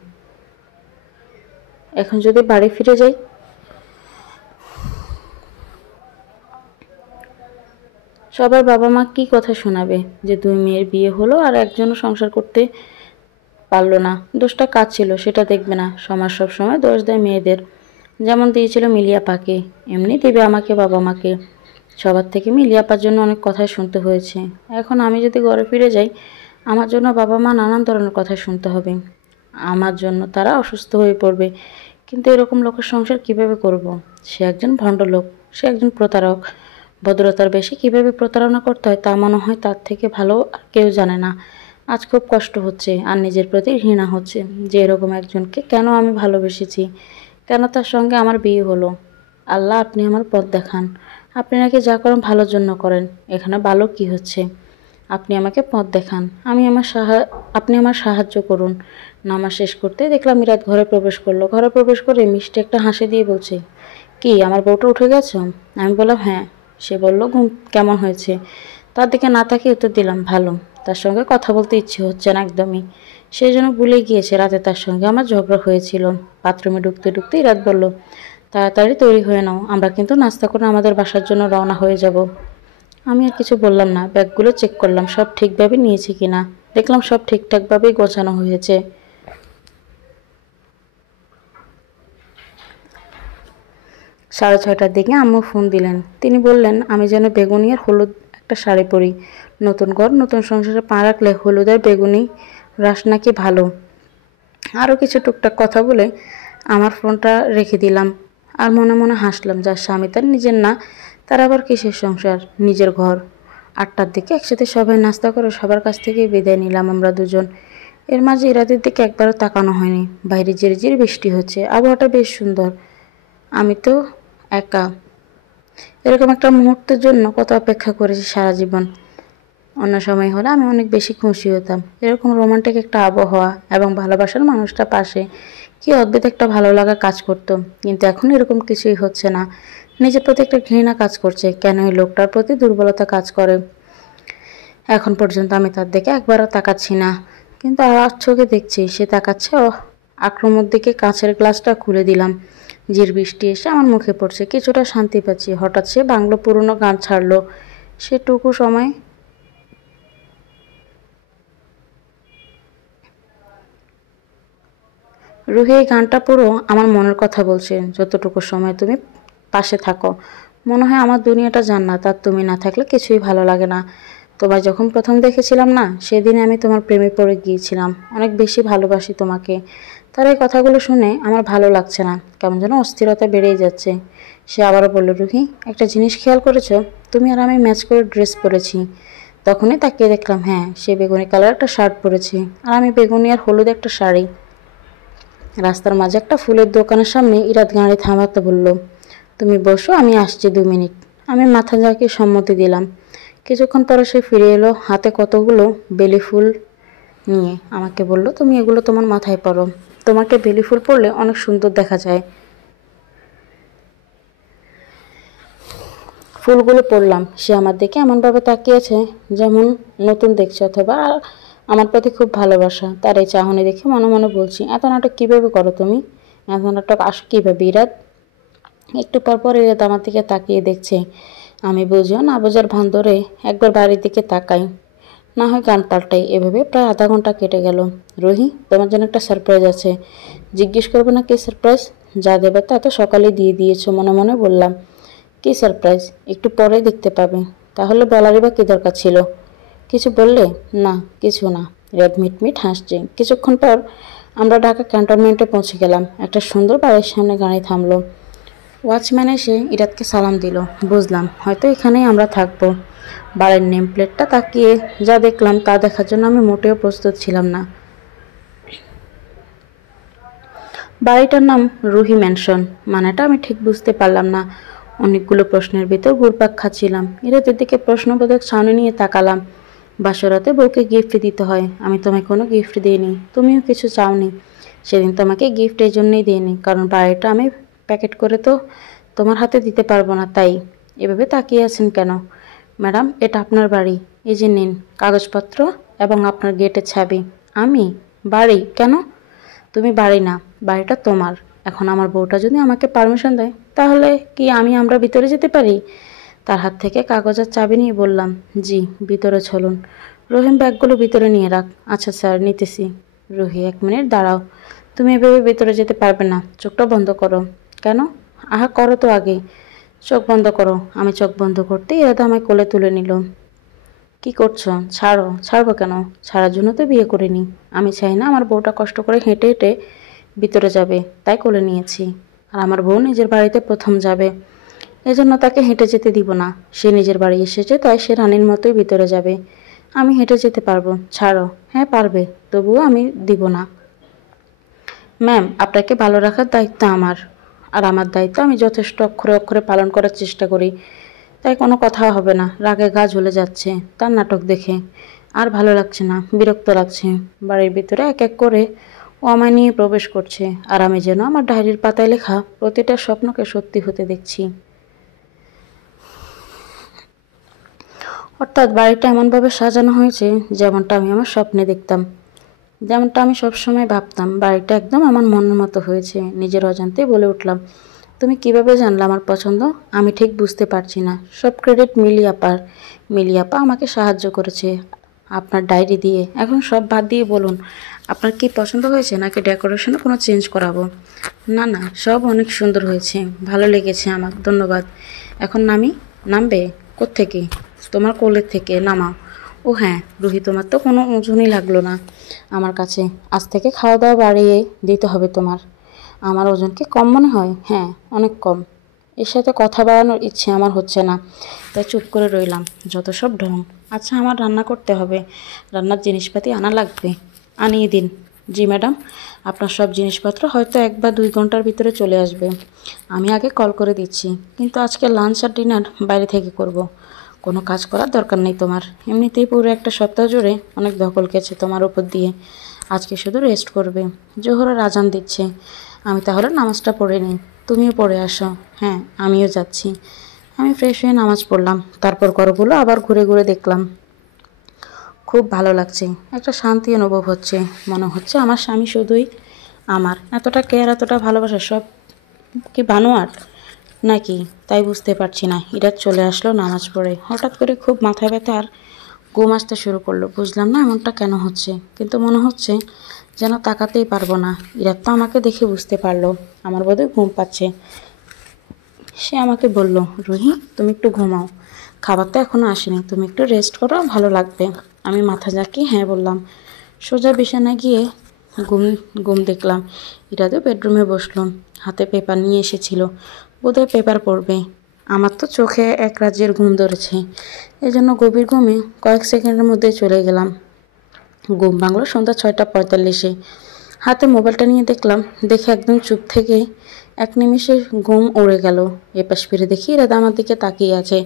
এখন যদি বাড়ি ফিরে যাই, সবার বাবা মা কি কথা শোনাবে যে 2 মেয়ের বিয়ে হলো আর একজনও সংসার করতে পারলো না। দোষটা কাজ ছিল সেটা দেখবে না। সমাজ সবসময় দোষ দেয় মেয়েদের। যেমন দিয়েছিল মিলিয়া পাকে, এমনি দেবে আমাকে বাবা মাকে। সবার থেকে মিলিয়া পার জন্য অনেক কথাই শুনতে হয়েছে। এখন আমি যদি ঘরে ফিরে যাই, আমার জন্য বাবা মা নানান ধরনের কথা শুনতে হবে। আমার জন্য তারা অসুস্থ হয়ে পড়বে। কিন্তু এরকম লোকের সংসার কিভাবে করব? সে একজন ভণ্ডলোক, সে একজন প্রতারক। ভদ্রতার বেশি কিভাবে প্রতারণা করতে হয় তা মনে হয় তার থেকে ভালো আর কেউ জানে না। আজ খুব কষ্ট হচ্ছে আর নিজের প্রতি ঘৃণা হচ্ছে যে এরকম একজনকে কেন আমি ভালোবেসেছি, কেন তার সঙ্গে আমার বিয়ে হলো। আল্লাহ, আপনি আমার পথ দেখান। আপনি নাকি যা করেন ভালোর জন্য করেন, এখানে ভালো কি হচ্ছে? আপনি আমাকে পথ দেখান, আপনি আমার সাহায্য করুন। নামাজ শেষ করতে দেখলাম ইরাত ঘরে প্রবেশ করলো। ঘরে প্রবেশ করে মিষ্টি একটা হাসি দিয়ে বলছে, কি আমার বউটা উঠে গেছে? আমি বললাম হ্যাঁ। সে বলল, ঘুম কেমন হয়েছে? তার দিকে না তাকিয়ে উত্তর দিলাম, ভালো। তার সঙ্গে কথা বলতে ইচ্ছে হচ্ছে না একদমই। সে যেন ভুলে গিয়েছে রাতে তার সঙ্গে আমার ঝগড়া হয়েছিল। বাথরুমে ঢুকতে ঢুকতে ইরাত বলল, তাড়াতাড়ি তৈরি হয়ে নাও, আমরা কিন্তু নাস্তা করে আমাদের বাসার জন্য রওনা হয়ে যাব। আমি আর কিছু বললাম না। ব্যাগগুলো চেক করলাম সব ঠিকভাবে নিয়েছি কিনা। দেখলাম সব ঠিকঠাকভাবেই গোছানো হয়েছে। 6:30টার দিকে আম্মু ফোন দিলেন। তিনি বললেন আমি যেন বেগুনি আর হলুদ একটা শাড়ি পরি। নতুন ঘর, নতুন সংসারে পা রাখলে হলুদ আর বেগুনি রাস নাকি ভালো। আরও কিছু টুকটাক কথা বলে আমার ফোনটা রেখে দিলাম। আর মনে মনে হাসলাম, যার স্বামী তার নিজের না, তার আবার কিসের সংসার, নিজের ঘর। 8টার দিকে একসাথে সবাই নাস্তা করে সবার কাছ থেকে বিদায় নিলাম আমরা দুজন। এর মাঝে ইরাদের দিকে একবারও তাকানো হয়নি। বাইরে ঝিরিঝিরি বৃষ্টি হচ্ছে, আবহাওয়াটা বেশ সুন্দর। আমি তো একা। এরকম একটা মুহূর্তের জন্য কত অপেক্ষা করেছি সারা জীবন। অন্য সময় হলে আমি অনেক বেশি খুশি হতাম। এরকম রোমান্টিক একটা আবহাওয়া এবং ভালোবাসার মানুষটা পাশে, কি অদ্ভুত একটা ভালো লাগা কাজ করতো। কিন্তু এখন এরকম কিছুই হচ্ছে না। নিজের প্রতি একটা ঘৃণা কাজ করছে। কেন এই লোকটার প্রতি দুর্বলতা কাজ করে। এখন পর্যন্ত আমি তার দিকে একবারও তাকাচ্ছি না, কিন্তু আর চোখে দেখছি সে তাকাচ্ছে। ও আক্রমণ দিকে কাঁচের গ্লাসটা খুলে দিলাম। ঝির বৃষ্টি এসে আমার মুখে পড়ছে, কিছুটা শান্তি পাচ্ছি। হঠাৎ সে বাংলো পুরনো গান ছাড়লো। সেটুকু সময় রুহি, এই গানটা পুরো আমার মনের কথা বলছে। যতটুকু সময় তুমি পাশে থাকো মনে হয় আমার দুনিয়াটা জান্নাত, আর তুমি না থাকলে কিছুই ভালো লাগে না। তোমায় যখন প্রথম দেখেছিলাম না, সেদিন আমি তোমার প্রেমে পড়ে গিয়েছিলাম। অনেক বেশি ভালোবাসি তোমাকে। তার এই কথাগুলো শুনে আমার ভালো লাগছে না, কেমন যেন অস্থিরতা বেড়েই যাচ্ছে। সে আবারও বলল, রুহি একটা জিনিস খেয়াল করেছো? তুমি আর আমি ম্যাচ করে ড্রেস পরেছি। তখনই তাকিয়ে দেখলাম, হ্যাঁ, সে বেগুনি কালার একটা শার্ট পরেছে আর আমি বেগুনি আর হলুদ একটা শাড়ি। রাস্তার মাঝে একটা ফুলের দোকানের সামনে ইরাত গাড়ি থামাতে বলল, তুমি বসো, আমি আসছি 2 মিনিট। আমি মাথা ঝাঁকিয়ে সম্মতি দিলাম। কিছুক্ষণ পরে সে ফিরে এলো, হাতে কতগুলো বেলি ফুল নিয়ে। আমাকে বলল, তুমি এগুলো তোমার মাথায় পরো, তোমাকে বেলি ফুল পরলে অনেক সুন্দর দেখা যায়। ফুলগুলো পরলাম। সে আমার দিকে এমনভাবে তাকিয়েছে যেমন নতুন দেখছে, অথবা আমার প্রতি খুব ভালোবাসা। তার এই চাহনি দেখে মনে মনে বলছি, এত নাটক কীভাবে করো তুমি? এত নাটক আসো কীভাবে ইরাত? একটু পর পর ইরাত আমার দিকে তাকিয়ে দেখছে। আমি বুঝিও না বোঝার ভান ধরে একবার বাড়ির দিকে তাকাই, না হয় গান পাল্টাই। এভাবে প্রায় আধা ঘন্টা কেটে গেল। রুহি, তোমার জন্য একটা সারপ্রাইজ আছে। জিজ্ঞেস করবো না কি সারপ্রাইজ? যা দেবে তা এত সকালে দিয়ে দিয়েছো, মনে মনে বললাম। কি সারপ্রাইজ? একটু পরে দেখতে পাবে। তাহলে বলারই বা কী দরকার ছিল? কিছু বললে? না, কিছু না। রেড মিটমিট হাসছে। কিছুক্ষণ পর আমরা ঢাকা ক্যান্টনমেন্টে পৌঁছে গেলাম। একটা সুন্দর বাড়ির সামনে গাড়ি থামলো। ওয়াচম্যান এসে ইরাতকে সালাম দিল। বুঝলাম হয়তো এখানেই আমরা থাকবো। বাড়ির নেম প্লেটটা তাকিয়ে যা দেখলাম তা দেখার জন্য আমি মোটেও প্রস্তুত ছিলাম না। বাড়িটার নাম রুহি ম্যানশন। মানেটা আমি ঠিক বুঝতে পারলাম না। অনেকগুলো প্রশ্নের ভিতর ঘুরপাক খাচ্ছিলাম। ইরাতের দিকে প্রশ্নবোধক ছাউনি নিয়ে তাকালাম। বাসরাতে বউকে গিফট দিতে হয়। আমি তোমায় কোনো গিফট দিইনি, তুমিও কিছু চাওনি। সেদিন তোমাকে গিফট এই জন্যই দিইনি, কারণ বাড়িটা আমি প্যাকেট করে তো তোমার হাতে দিতে পারবো না। তাই এভাবে তাকিয়ে আছেন কেন? ম্যাডাম, এটা আপনার বাড়ি। এই যে নিন কাগজপত্র এবং আপনার গেটের চাবি। আমি? বাড়ি কেন? তুমি বাড়ি না, বাড়িটা তোমার। এখন আমার বউটা যদি আমাকে পারমিশন দেয়, তাহলে কি আমরা ভিতরে যেতে পারি? তার হাত থেকে কাগজ আর চাবি নিয়ে বললাম, জি, ভিতরে চলুন। রহিম, ব্যাগগুলো ভিতরে নিয়ে রাখ। আচ্ছা স্যার, নিতেছি। রুহি, 1 মিনিট দাঁড়াও। তুমি এভাবে ভিতরে যেতে পারবে না। চোখটা বন্ধ করো। কেন? আহা, করো তো আগে। চোখ বন্ধ করো। আমি চোখ বন্ধ করতেই এরা তো আমায় কোলে তুলে নিল। কি করছো? ছাড়ো। ছাড়বো কেন? ছাড়ার জন্য তো বিয়ে করিনি। আমি চাই না আমার বউটা কষ্ট করে হেঁটে হেঁটে ভিতরে যাবে, তাই কোলে নিয়েছি। আর আমার বউ নিজের বাড়িতে প্রথম যাবে, এজন্য তাকে হেঁটে যেতে দিব না। সে নিজের বাড়ি এসেছে, তাই সে রানীর মতোই ভিতরে যাবে। আমি হেঁটে যেতে পারবো। ছাড়ো। হ্যাঁ পারবে, তবুও আমি দিব না। ম্যাম, আপনাকে ভালো রাখার দায়িত্ব আমার, আর আমার দায়িত্ব আমি যথেষ্ট অক্ষরে অক্ষরে পালন করার চেষ্টা করি। তাই কোনো কথা হবে না। রাগে গা জ্বলে যাচ্ছে তার নাটক দেখে। আর ভালো লাগছে না, বিরক্ত লাগছে। বাড়ির ভিতরে এক এক করে ও আমায় নিয়ে প্রবেশ করছে, আর আমি যেন আমার ডায়েরির পাতায় লেখা প্রতিটা স্বপ্নকে সত্যি হতে দেখছি। অর্থাৎ বাড়িটা এমনভাবে সাজানো হয়েছে যেমনটা আমি আমার স্বপ্নে দেখতাম, যেমনটা আমি সবসময় ভাবতাম। বাড়িটা একদম আমার মনের মতো হয়েছে। নিজের অজান্তেই বলে উঠলাম, তুমি কিভাবে জানলে আমার পছন্দ? আমি ঠিক বুঝতে পারছি না। সব ক্রেডিট মিলি আপার। মিলি আপা আমাকে সাহায্য করেছে আপনার ডায়েরি দিয়ে। এখন সব বাদ দিয়ে বলুন, আপনার কি পছন্দ হয়েছে, নাকি ডেকোরেশনে কোনো চেঞ্জ করাবো? না না, সব অনেক সুন্দর হয়েছে, ভালো লেগেছে আমার, ধন্যবাদ। এখন নামবে? কোত্থেকে? তোমার কোলের থেকে নামাও। ও হ্যাঁ রুহি, তোমার তো কোনো ওজনই লাগলো না আমার কাছে। আজ থেকে খাওয়া দাওয়া বাড়িয়ে দিতে হবে তোমার। আমার ওজন কি কম মনে হয়? হ্যাঁ, অনেক কম। এর সাথে কথা বাড়ানোর ইচ্ছে আমার হচ্ছে না, তাই চুপ করে রইলাম। যত সব ঢং। আচ্ছা, আমার রান্না করতে হবে, রান্নার জিনিসপাতি আনা লাগবে, আনিয়ে দিন। জি ম্যাডাম, আপনার সব জিনিসপত্র হয়তো 1 বা 2 ঘন্টার ভিতরে চলে আসবে। আমি আগে কল করে দিচ্ছি, কিন্তু আজকে লাঞ্চ আর ডিনার বাইরে থেকে করব। কোনো কাজ করার দরকার নেই তোমার। এমনিতেই পুরো একটা সপ্তাহ জুড়ে অনেক ধকল গেছে তোমার উপর দিয়ে। আজকে শুধু রেস্ট করবে। জোহরের আজান দিচ্ছে, আমি তাহলে নামাজটা পড়ে নিই। তুমিও পড়ে আসো। হ্যাঁ, আমিও যাচ্ছি। আমি ফ্রেশ হয়ে নামাজ পড়লাম, তারপর ঘরগুলো আবার ঘুরে ঘুরে দেখলাম। খুব ভালো লাগছে, একটা শান্তি অনুভব হচ্ছে। মনে হচ্ছে আমার স্বামী শুধুই আমার। এতটা কেয়ার, এতটা ভালোবাসা সব কি বানোয়াট নাকি তাই বুঝতে পারছি না। ইরাত চলে আসলো নামাজ পড়ে। হঠাৎ করে খুব মাথা ব্যথা আর ঘুম আসতে শুরু করলো। বুঝলাম না এমনটা কেন হচ্ছে, কিন্তু মনে হচ্ছে যেন তাকাতেই পারবো না। ইরাত তো আমাকে দেখে বুঝতে পারলো আমার বোধহয় ঘুম পাচ্ছে। সে আমাকে বলল, রুহি তুমি একটু ঘুমাও, খাবার তো এখনও আসেনি, তুমি একটু রেস্ট করো, ভালো লাগবে। আমি মাথা ঝাঁকিয়ে হ্যাঁ বললাম। সোজা বিছানায় গিয়ে ঘুম ঘুম দেখলাম। ইরাদও বেডরুমে বসলো, হাতে পেপার নিয়ে এসেছিল, বোধহয় পেপার পড়বে। আমার তো চোখে এক রাজ্যের ঘুম ধরেছে, এজন্য গভীর ঘুমে কয়েক সেকেন্ডের মধ্যে চলে গেলাম। ঘুম ভাঙলো সন্ধ্যা 6:45-এ। হাতে মোবাইলটা নিয়ে দেখলাম, দেখে একদম চুপ থেকে এক নিমিষে ঘুম উড়ে গেল। এপাশ ফিরে দেখি রাধা আমার দিকে তাকিয়ে আছে।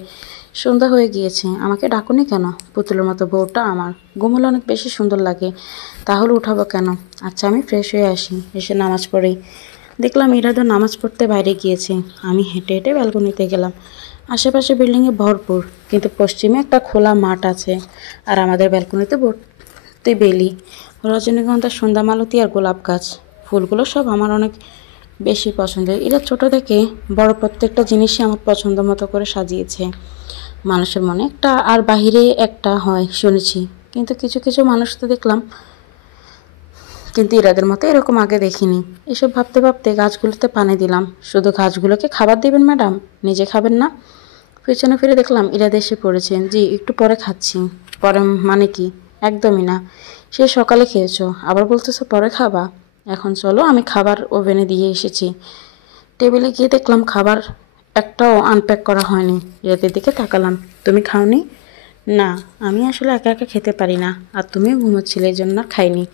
সন্ধ্যা হয়ে গিয়েছে, আমাকে ডাকুনি কেন? পুতুলের মতো বউটা আমার। ঘুম হলে অনেক বেশি সুন্দর লাগে, তাহলে উঠাবো কেন? আচ্ছা আমি ফ্রেশ হয়ে আসি। এসে নামাজ পড়ি। দেখলাম ইরাদা নামাজ পড়তে বাইরে গিয়েছে। আমি হেঁটে হেঁটে ব্যালকনিতে গেলাম। আশেপাশে বিল্ডিংয়ে ভরপুর, কিন্তু পশ্চিমে একটা খোলা মাঠ আছে, আর আমাদের ব্যালকনিতে ভর্তি বেলি, রজনীগন্ধা, সন্ধ্যামালতী আর গোলাপ গাছ। ফুলগুলো সব আমার অনেক বেশি পছন্দের। এরা ছোট থেকে বড় প্রত্যেকটা জিনিসই আমার পছন্দ মতো করে সাজিয়েছে। মানুষের মনে একটা আর বাহিরে একটা হয় শুনেছি, কিন্তু কিছু কিছু মানুষ তো দেখলাম, কিন্তু ইরাদের মতো এরকম আগে দেখিনি। এসব ভাবতে ভাবতে গাছগুলোতে পানি দিলাম। শুধু গাছগুলোকে খাবার দিবেন ম্যাডাম, নিজে খাবেন না? পেছনে ফিরে দেখলাম ইরাদ এসে পড়েছেন। জি একটু পরে খাচ্ছি। পরে মানে কি? একদমই না। সে সকালে খেয়েছো, আবার বলতেছো পরে খাবা? এখন চলো, আমি খাবার ওভেনে দিয়ে এসেছি। টেবিলে গিয়ে দেখলাম খাবার একটাও আনপ্যাক করা হয়নি। ইরাদের দিকে তাকালাম। তুমি খাওনি? না, আমি আসলে একা একা খেতে পারি না, আর তুমিও ঘুমোচ্ছিলে এই জন্য আর খাইনি।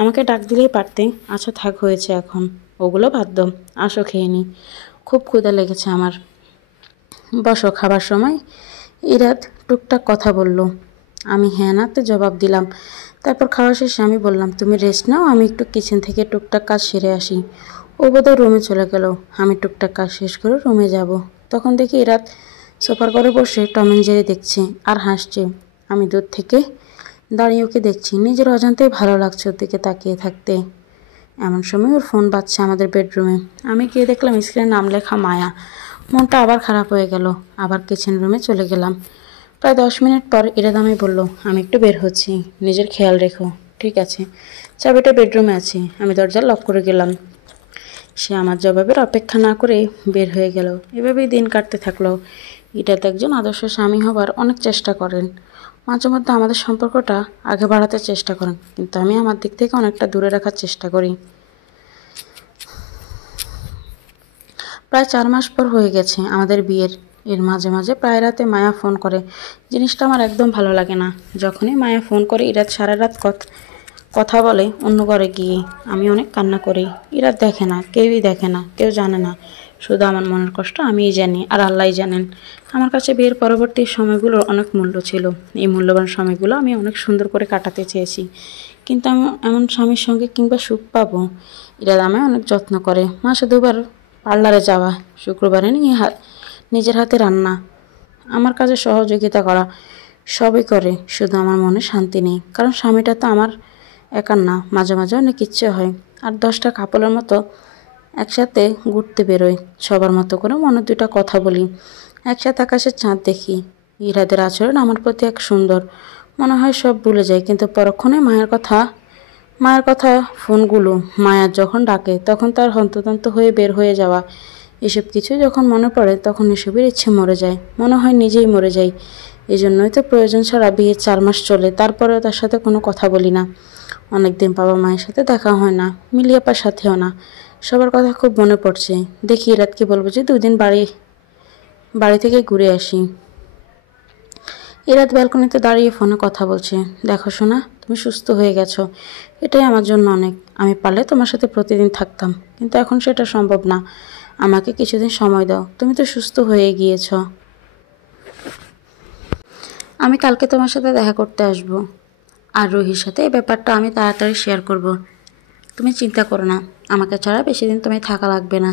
আমাকে ডাক দিলেই পারতে। আচ্ছা থাক, হয়েছে এখন, ওগুলো বাদ দাও, আসো খেয়ে নি। খুব ক্ষুধা লেগেছে আমার। বসো, খাবার সময়। ইরাদ টুকটাক কথা বলল। আমি হ্যাঁ নাতে জবাব দিলাম। তারপর খাওয়া শেষে আমি বললাম, তুমি রেস্ট নাও, আমি একটু কিচেন থেকে টুকটাক কাজ সেরে আসি। ও বোধহয় রুমে চলে গেল। আমি টুকটাক কাজ শেষ করে রুমে যাব। তখন দেখি ইরাদ সোফার ঘরে বসে টম অ্যান্ড জেরি দেখছে আর হাসছে। আমি দূর থেকে দাঁড়িয়ে ওকে দেখছি। নিজের অজান্তেই ভালো লাগছে ওর দিকে তাকিয়ে থাকতে। এমন সময় ওর ফোন বাজছে আমাদের বেডরুমে। আমি গিয়ে দেখলাম স্ক্রিনে নাম লেখা মায়া। মনটা আবার খারাপ হয়ে গেল। আবার কিচেন রুমে চলে গেলাম। প্রায় 10 মিনিট পর ইরাদ আমায় বলল, আমি একটু বের হচ্ছি, নিজের খেয়াল রেখো। ঠিক আছে। চাবিটা বেডরুমে আছে। আমি দরজা লক করে গেলাম। সে আমার জবাবের অপেক্ষা না করে বের হয়ে গেল। এভাবেই দিন কাটতে থাকলো। ইরাদ একজন আদর্শ স্বামী হবার অনেক চেষ্টা করেন। মাঝে মধ্যে আমাদের সম্পর্কটা আগে বাড়াতে চেষ্টা করেন, কিন্তু আমি আমার দিক থেকে অনেকটা দূরে রাখার চেষ্টা করি। প্রায় 4 মাস পর হয়ে গেছে আমাদের বিয়ের। এর মাঝে মাঝে প্রায় রাতে মায়া ফোন করে। জিনিসটা আমার একদম ভালো লাগে না। যখনই মায়া ফোন করে ইরাত সারা রাত কথা বলে অন্য ঘরে গিয়ে। আমি অনেক কান্না করি। ইরাত দেখে না, কেউই দেখে না, কেউ জানে না। শুধু আমার মনের কষ্ট আমিই জানি, আর আল্লাহই জানেন। আমার কাছে বিয়ের পরবর্তী সময়গুলোর অনেক মূল্য ছিল। এই মূল্যবান সময়গুলো আমি অনেক সুন্দর করে কাটাতে চেয়েছি, কিন্তু আমি এমন স্বামীর সঙ্গে কিংবা সুখ পাবো? ইরাদ আমায় অনেক যত্ন করে। মাসে 2বার পার্লারে যাওয়া, শুক্রবারে নিজের হাতে রান্না, আমার কাজে সহযোগিতা করা, সবই করে। শুধু আমার মনে শান্তি নেই, কারণ স্বামীটা তো আমার একার না। মাঝে মাঝে অনেক ইচ্ছে হয় আর 10টা কাপলের মতো একসাথে ঘুরতে বেরোই, সবার মতো করে মনে 2টা কথা বলি, একসাথে আকাশের চাঁদ দেখি। ইরাদের আচরণ আমার প্রতি এক সুন্দর। মনে হয় সব ভুলে যায়, কিন্তু পরক্ষণে মায়ের কথা ফোনগুলো, মায়ার যখন ডাকে তখন তার হন্তদন্ত হয়ে বের হয়ে যাওয়া, এসব কিছু যখন মনে পড়ে তখন এসবের ইচ্ছে মরে যায়। মনে হয় নিজেই মরে যাই। এই জন্যই তো প্রয়োজন ছাড়া বিয়ে 4 মাস চলে, তারপরেও তার সাথে কোনো কথা বলি না। অনেকদিন বাবা মায়ের সাথে দেখা হয় না, মিলিয়াপার সাথেও না। সবার কথা খুব মনে পড়ছে। দেখি রাতকে বলবো যে 2 দিন বাড়ি থেকে ঘুরে আসি। ইরাত ব্যালকনিতে দাঁড়িয়ে ফোনে কথা বলছে। দেখো সোনা, তুমি সুস্থ হয়ে গেছো, এটাই আমার জন্য অনেক। আমি পারলে তোমার সাথে প্রতিদিন থাকতাম, কিন্তু এখন সেটা সম্ভব না। আমাকে কিছুদিন সময় দাও, তুমি তো সুস্থ হয়ে গিয়েছো। আমি কালকে তোমার সাথে দেখা করতে আসবো, আর রুহির সাথে এই ব্যাপারটা আমি তাড়াতাড়ি শেয়ার করব। তুমি চিন্তা করো না, আমাকে ছাড়া বেশি দিন তুমি থাকা লাগবে না।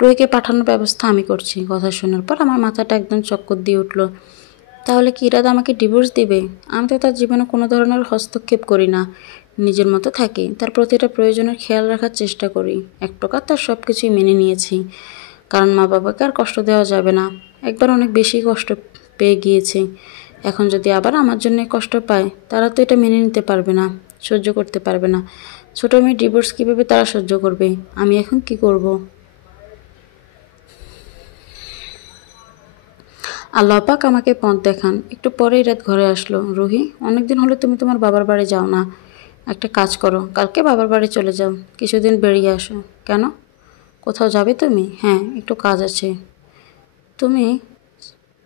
রুহিকে পাঠানোর ব্যবস্থা আমি করছি। কথা শোনার পর আমার মাথাটা একদম চক্কর দিয়ে উঠল। তাহলে কি ইরাদ আমাকে ডিভোর্স দিবে? আমি তো তার জীবনে কোনো ধরনের হস্তক্ষেপ করি না, নিজের মতো থাকি, তার প্রতিটা প্রয়োজনের খেয়াল রাখার চেষ্টা করি। এক প্রকার তার সব কিছুই মেনে নিয়েছি, কারণ মা বাবাকে আর কষ্ট দেওয়া যাবে না। একবার অনেক বেশি কষ্ট পেয়ে গিয়েছি, এখন যদি আবার আমার জন্য কষ্ট পায়, তারা তো এটা মেনে নিতে পারবে না, সহ্য করতে পারবে না। ছোটো মেয়ে ডিভোর্স কীভাবে তারা সহ্য করবে? আমি এখন কি করব? আল্লাহ পাক আমাকে পথ দেখান। একটু পরেই রাত ঘরে আসলো। রুহি, অনেকদিন হলো তুমি তোমার বাবার বাড়ি যাও না। একটা কাজ করো, কালকে বাবার বাড়ি চলে যাও, কিছুদিন বেরিয়ে আসো। কেন, কোথাও যাবে তুমি? হ্যাঁ, একটু কাজ আছে। তুমি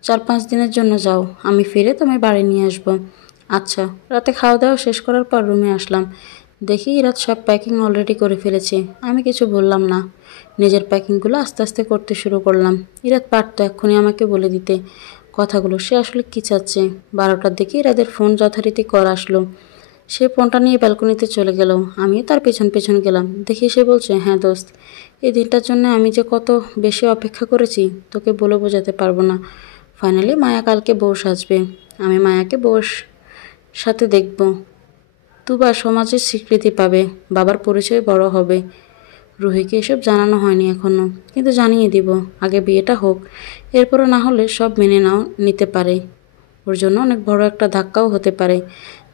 4-5 দিনের জন্য যাও, আমি ফিরে তোমায় বাড়ি নিয়ে আসবো। আচ্ছা। রাতে খাওয়া দাওয়া শেষ করার পর রুমে আসলাম। দেখি ইরাত সব প্যাকিং অলরেডি করে ফেলেছে। আমি কিছু বললাম না, নিজের প্যাকিংগুলো আস্তে আস্তে করতে শুরু করলাম। ইরাত পারত এক্ষুনি আমাকে বলে দিতে কথাগুলো, সে আসলে কী চাচ্ছে। 12টার দিকে ইরাদের ফোন যথারীতি কল আসলো। সে ফোনটা নিয়ে ব্যালকনিতে চলে গেল, আমিও তার পেছন পেছন গেলাম। দেখি সে বলছে, হ্যাঁ দোস্ত, এই দিনটার জন্য আমি যে কত বেশি অপেক্ষা করেছি তোকে বলে বোঝাতে পারবো না। ফাইনালি মায়া কালকে বউ সাজবে, আমি মায়াকে বউর সাথে দেখব। তুবা সমাজের স্বীকৃতি পাবে, বাবার পরিচয় বড় হবে। রুহিকে এসব জানানো হয়নি এখনও, কিন্তু জানিয়ে দিব। আগে বিয়েটা হোক, এরপরও না হলে সব মেনে নিতে পারে। ওর জন্য অনেক বড় একটা ধাক্কাও হতে পারে,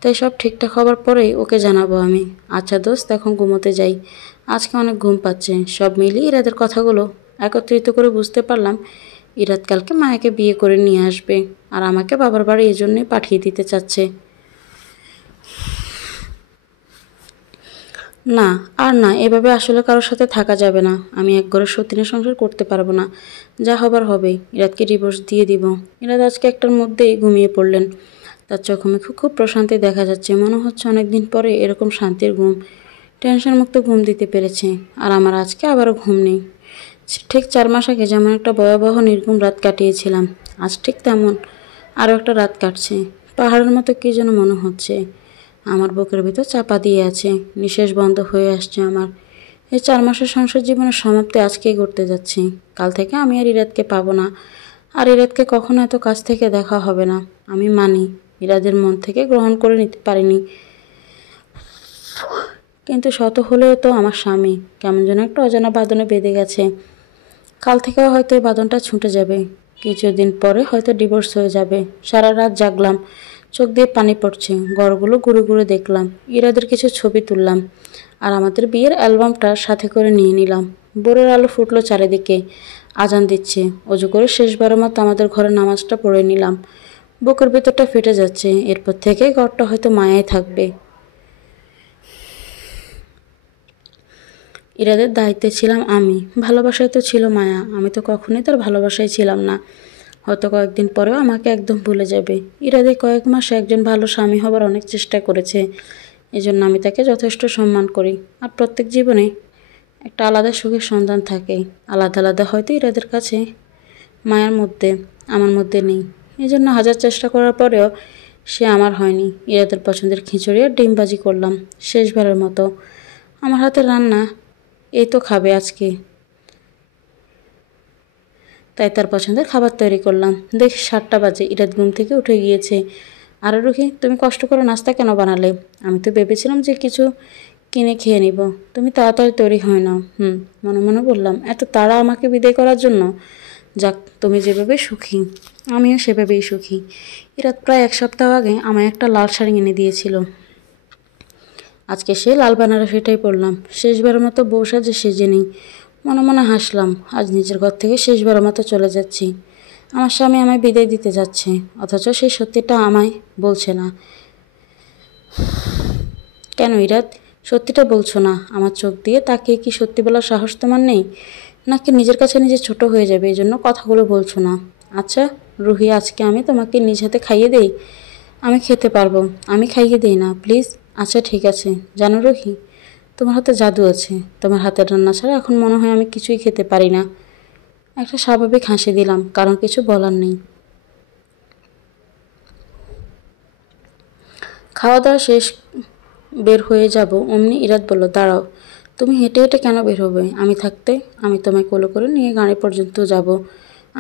তাই সব ঠিকঠাক হবার পরেই ওকে জানাবো আমি। আচ্ছা দোস্ত, এখন ঘুমোতে যাই, আজকে অনেক ঘুম পাচ্ছে। সব মিলিয়ে ইরাদের কথাগুলো একত্রিত করে বুঝতে পারলাম ইরাদ কালকে মায়াকে বিয়ে করে নিয়ে আসবে, আর আমাকে বাবার বাড়ি এজন্যই পাঠিয়ে দিতে চাচ্ছে। না, আর না, এভাবে আসলে কারোর সাথে থাকা যাবে না। আমি এক ঘরে সতীনের সংসার করতে পারবো না। যা হবার হবে, ইরাদকে ডিভোর্স দিয়ে দিব। ইরাদ আজকে একটার মধ্যেই ঘুমিয়ে পড়লেন। তার চোখে মুখে খুব প্রশান্তি দেখা যাচ্ছে, মনে হচ্ছে অনেকদিন পরে এরকম শান্তির ঘুম, টেনশন মুক্ত ঘুম দিতে পেরেছে। আর আমার আজকে আবারও ঘুম নেই। ঠিক 4 মাস আগে যেমন একটা ভয়াবহ নির্ঘুম রাত কাটিয়েছিলাম, আজ ঠিক তেমন আরও একটা রাত কাটছে। পাহাড়ের মতো কী যেন মনে হচ্ছে, আমার বুকের ভিতর চাপা দিয়ে আছে, নিঃশ্বাস বন্ধ হয়ে আসছে আমার। এই 4 মাসের সংসার জীবনের সমাপ্তি আজকেই ঘটতে যাচ্ছে। কাল থেকে আমি আর ইরাদকে পাবো না, আর ইরাদকে কখনো এত কাছ থেকে দেখা হবে না। আমি মানি, ইরাদের মন থেকে গ্রহণ করে নিতে পারিনি, কিন্তু শত হলেও তো আমার স্বামী। কেমন যেন একটা অজানা বাঁধনে বেঁধে গেছে। কাল থেকেও হয়তো এই বাঁধনটা ছুটে যাবে, কিছুদিন পরে হয়তো ডিভোর্স হয়ে যাবে। সারা রাত জাগলাম, চোখ দিয়ে পানি পড়ছে। ঘরগুলো ঘুরে ঘুরে দেখলাম, ইরাদের কিছু ছবি তুললাম, আর আমাদের বিয়ের অ্যালবামটা সাথে করে নিয়ে নিলাম। ভোরের আলো ফুটলো চারিদিকে, আজান দিচ্ছে। অজু করে শেষবারের মতো আমাদের ঘরে নামাজটা পড়ে নিলাম। বুকের ভেতরটা ফেটে যাচ্ছে, এরপর থেকে ঘরটা হয়তো মায়াই থাকবে। ইরাদের দায়িত্বে ছিলাম আমি, ভালোবাসায় তো ছিল মায়া। আমি তো কখনোই তার ভালোবাসায় ছিলাম না। হয়তো কয়েকদিন পরেও আমাকে একদম ভুলে যাবে। ইরাদে কয়েক মাস একজন ভালো স্বামী হবার অনেক চেষ্টা করেছে, এজন্য আমি তাকে যথেষ্ট সম্মান করি। আর প্রত্যেক জীবনে একটা আলাদা সুখের সন্ধান থাকে, আলাদা আলাদা। হয়তো ইরাদের কাছে মায়ার মধ্যে, আমার মধ্যে নেই। এই জন্য হাজার চেষ্টা করার পরেও সে আমার হয়নি। ইরাদের পছন্দের খিচুড়ি আর ডিম ভাজি করলাম শেষবারের মতো। আমার হাতের রান্না এই তো খাবে আজকে, তাই তার পছন্দের খাবার তৈরি করলাম। দেখি 7টা বাজে, ইরাদ ঘুম থেকে উঠে গিয়েছে। আরে রুহি, তুমি কষ্ট করে নাস্তা কেন বানালে? আমি তো ভেবেছিলাম যে কিছু কিনে খেয়ে নিব। তুমি তাড়াতাড়ি তৈরি হয় নাও। মনে মনে বললাম, এত তাড়া আমাকে বিদায় করার জন্য? যাক, তুমি যেভাবে সুখী, আমিও সেভাবেই সুখী। ইরাদ প্রায় 1 সপ্তাহ আগে আমায় একটা লাল শাড়ি এনে দিয়েছিল। আজকে সে লাল বেনারসিটাই পরলাম। শেষবারের মতো বউ সাজে সেজে নেই। মনে মনে হাসলাম, আজ নিজের ঘর থেকে শেষবারের মতো চলে যাচ্ছি। আমার স্বামী আমায় বিদায় দিতে যাচ্ছে, অথচ সেই সত্যিটা আমায় বলছে না। কেন ইরাদ, সত্যিটা বলছো না? আমার চোখ দিয়ে তাকিয়ে কি সত্যি বলার সাহস তোমার নেই, নাকি নিজের কাছে নিজে ছোট হয়ে যাবে এই জন্য কথাগুলো বলছো না? আচ্ছা, রুহি, আজকে আমি তোমাকে নিজ হাতে খাইয়ে দেই? আমি খেতে পারবো, আমি খাইয়ে দেই না প্লিজ। আচ্ছা ঠিক আছে। জানো রুহি, তোমার হাতে জাদু আছে। তোমার হাতের রান্না ছাড়া এখন মনে হয় আমি কিছুই খেতে পারি না। একটা স্বাভাবিক হাসি দিলাম, কারণ কিছু বলার নেই। খাওয়া দাওয়া শেষ, বের হয়ে যাব অমনি ইরাদ বলল, দাঁড়াও, তুমি হেঁটে হেঁটে কেন বের হবে আমি থাকতে? আমি তোমায় কোলে করে নিয়ে গাড়ি পর্যন্ত যাব।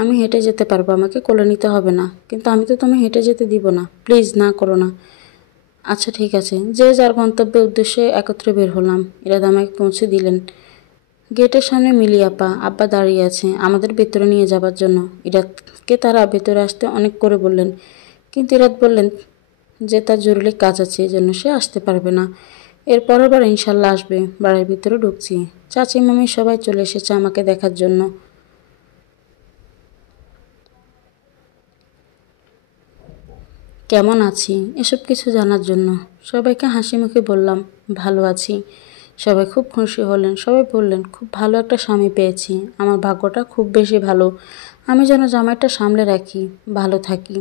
আমি হেঁটে যেতে পারবো, আমাকে কোলে নিতে হবে না। কিন্তু আমি তো তোমায় হেঁটে যেতে দিব না, প্লিজ না করো না। আচ্ছা ঠিক আছে। যে যার গন্তব্যের উদ্দেশ্যে একত্রে বের হলাম। ইরাদ আমাকে পৌঁছে দিলেন। গেটের সামনে মিলি আপা আব্বা দাঁড়িয়ে আছে আমাদের ভেতরে নিয়ে যাবার জন্য। ইরাদকে তারা ভেতরে আসতে অনেক করে বললেন, কিন্তু ইরাদ বললেন যে তার জরুরি কাজ আছে, এই জন্য সে আসতে পারবে না। এরপর আবার ইনশাল্লাহ আসবে। বাড়ির ভিতরে ঢুকছি, চাচি মামি সবাই চলে এসেছে আমাকে দেখার জন্য। কেমন আছি এসব কিছু জানার জন্য। সবাইকে হাসি মুখে বললাম ভালো আছি। সবাই খুব খুশি হলেন। সবাই বললেন খুব ভালো একটা স্বামী পেয়েছি, আমার ভাগ্যটা খুব বেশি ভালো। আমি যেন জামাইটা সামলে রাখি, ভালো থাকি।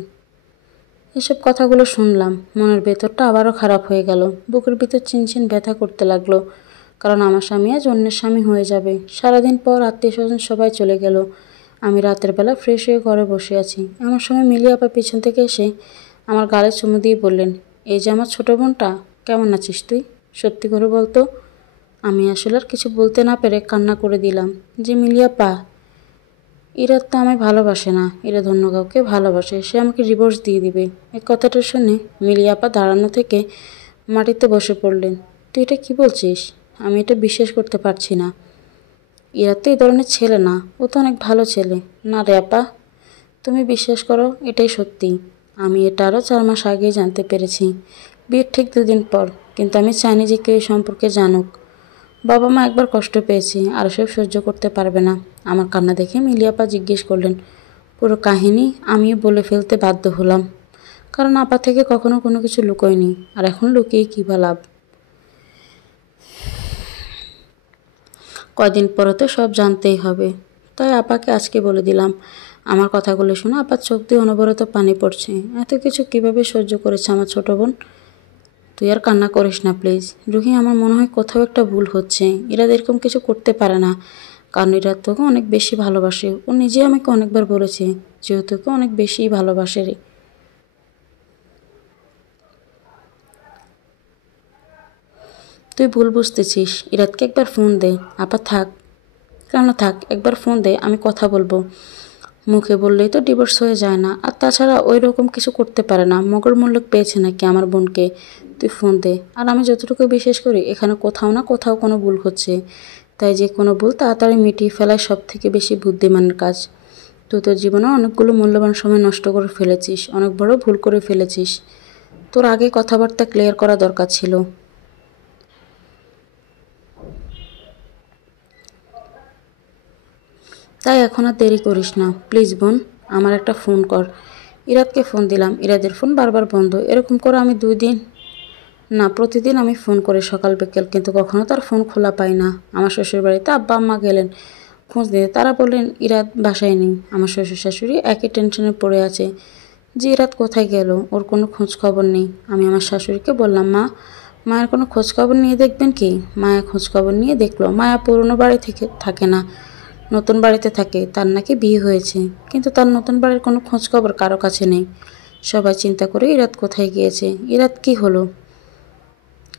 এসব কথাগুলো শুনলাম, মনের ভেতরটা আবারও খারাপ হয়ে গেল। বুকের ভিতর চিনচিন ব্যথা করতে লাগলো, কারণ আমার স্বামী আজ অন্যের স্বামী হয়ে যাবে। সারাদিন পর আত্মীয় স্বজন সবাই চলে গেল। আমি রাতের বেলা ফ্রেশ হয়ে ঘরে বসে আছি। এমন সময় মিলি আপা পিছন থেকে এসে আমার গালে চুমু দিয়ে বললেন, এই যে আমার ছোট বোনটা, কেমন আছিস তুই? সত্যি করে বলতো। আমি আসলে আর কিছু বলতে না পেরে কান্না করে দিলাম যে মিলি আপা, ইরা তো আমায় ভালোবাসে না, ইরা অন্য কাউকে ভালোবাসে, সে আমাকে ডিভোর্স দিয়ে দিবে। এই কথাটা শুনে মিলি আপা দাঁড়ানো থেকে মাটিতে বসে পড়লেন। তুই এটা কি বলছিস? আমি এটা বিশ্বাস করতে পারছি না। ইরা তো এই ধরনের ছেলে না, ও তো অনেক ভালো ছেলে। না রে আপা, তুমি বিশ্বাস করো, এটাই সত্যি। আমি এটা আরও 4 মাস আগেই জানতে পেরেছি, বিয়ের ঠিক 2 দিন পর। কিন্তু আমি চাইনি যে কেউ এই সম্পর্কে জানুক। বাবা মা একবার কষ্ট পেয়েছি, আর সব সহ্য করতে পারবে না। আমার কান্না দেখে মিলি আপা জিজ্ঞেস করলেন, পুরো কাহিনী আমিও বলে ফেলতে বাধ্য হলাম, কারণ আপা থেকে কখনো কোনো কিছু লুকোয়নি, আর এখন লুকিয়ে কী বা লাভ। কয়দিন পরে তো সব জানতেই হবে, তাই আপাকে আজকে বলে দিলাম। আমার কথাগুলো শুনে আপার চোখ দিয়ে অনবরত পানি পড়ছে। এত কিছু কিভাবে সহ্য করেছে আমার ছোট বোন? তুই আর কান্না করিস না প্লিজ রুহি, আমার মনে হয় কোথাও একটা ভুল হচ্ছে। এরা এরকম কিছু করতে পারে না, কারণ এরা তোকে অনেক বেশি ভালোবাসে। ও নিজে আমাকে অনেকবার বলেছে যে ও তোকে অনেক বেশিই ভালোবাসে রে। তুই ভুল বুঝতেছিস। ইরাদকে একবার ফোন দে। আপা থাক, কেন থাক, একবার ফোন দে, আমি কথা বলবো। মুখে বললেই তো ডিভোর্স হয়ে যায় না, আর তাছাড়া ওই রকম কিছু করতে পারে না। মগর মূল্যক পেয়েছে নাকি আমার বোনকে? তুই ফোন দে। আর আমি যতটুকু বিশ্বাস করি, এখানে কোথাও না কোথাও কোনো ভুল হচ্ছে, তাই যে কোনো ভুল তাড়াতাড়ি মিটিয়ে ফেলাই সব থেকে বেশি বুদ্ধিমানের কাজ। তুই তোর জীবনে অনেকগুলো মূল্যবান সময় নষ্ট করে ফেলেছিস, অনেক বড় ভুল করে ফেলেছিস। তোর আগে কথাবার্তা ক্লিয়ার করা দরকার ছিল। তাই এখন আর দেরি করিস না প্লিজ বোন, আমার একটা ফোন কর। ইরাদকে ফোন দিলাম, ইরাদের ফোন বারবার বন্ধ। এরকম করে আমি 2 দিন, না প্রতিদিন আমি ফোন করি সকাল বিকেল, কিন্তু কখনো তার ফোন খোলা পাই না। আমার শ্বশুরবাড়িতে আব্বা আম্মা গেলেন খোঁজ দিতে, তারা বললেন ইরাদ বাসায় নেই। আমার শ্বশুর শাশুড়ি একই টেনশনে পড়ে আছে যে ইরাদ কোথায় গেল, ওর কোনো খোঁজ খবর নেই। আমি আমার শাশুড়িকে বললাম, মা, মায়ের কোনো খোঁজ খবর নিয়ে দেখবেন কি? মায়া খোঁজ খবর নিয়ে দেখলো, মায়া পুরনো বাড়ি থেকে থাকে না, নতুন বাড়িতে থাকে। তার নাকি বিয়ে হয়েছে, কিন্তু তার নতুন বাড়ির কোনো খোঁজ খবর কারো কাছে নেই। সবাই চিন্তা করে ইরাদ কোথায় গিয়েছে, ইরাদ কি হলো।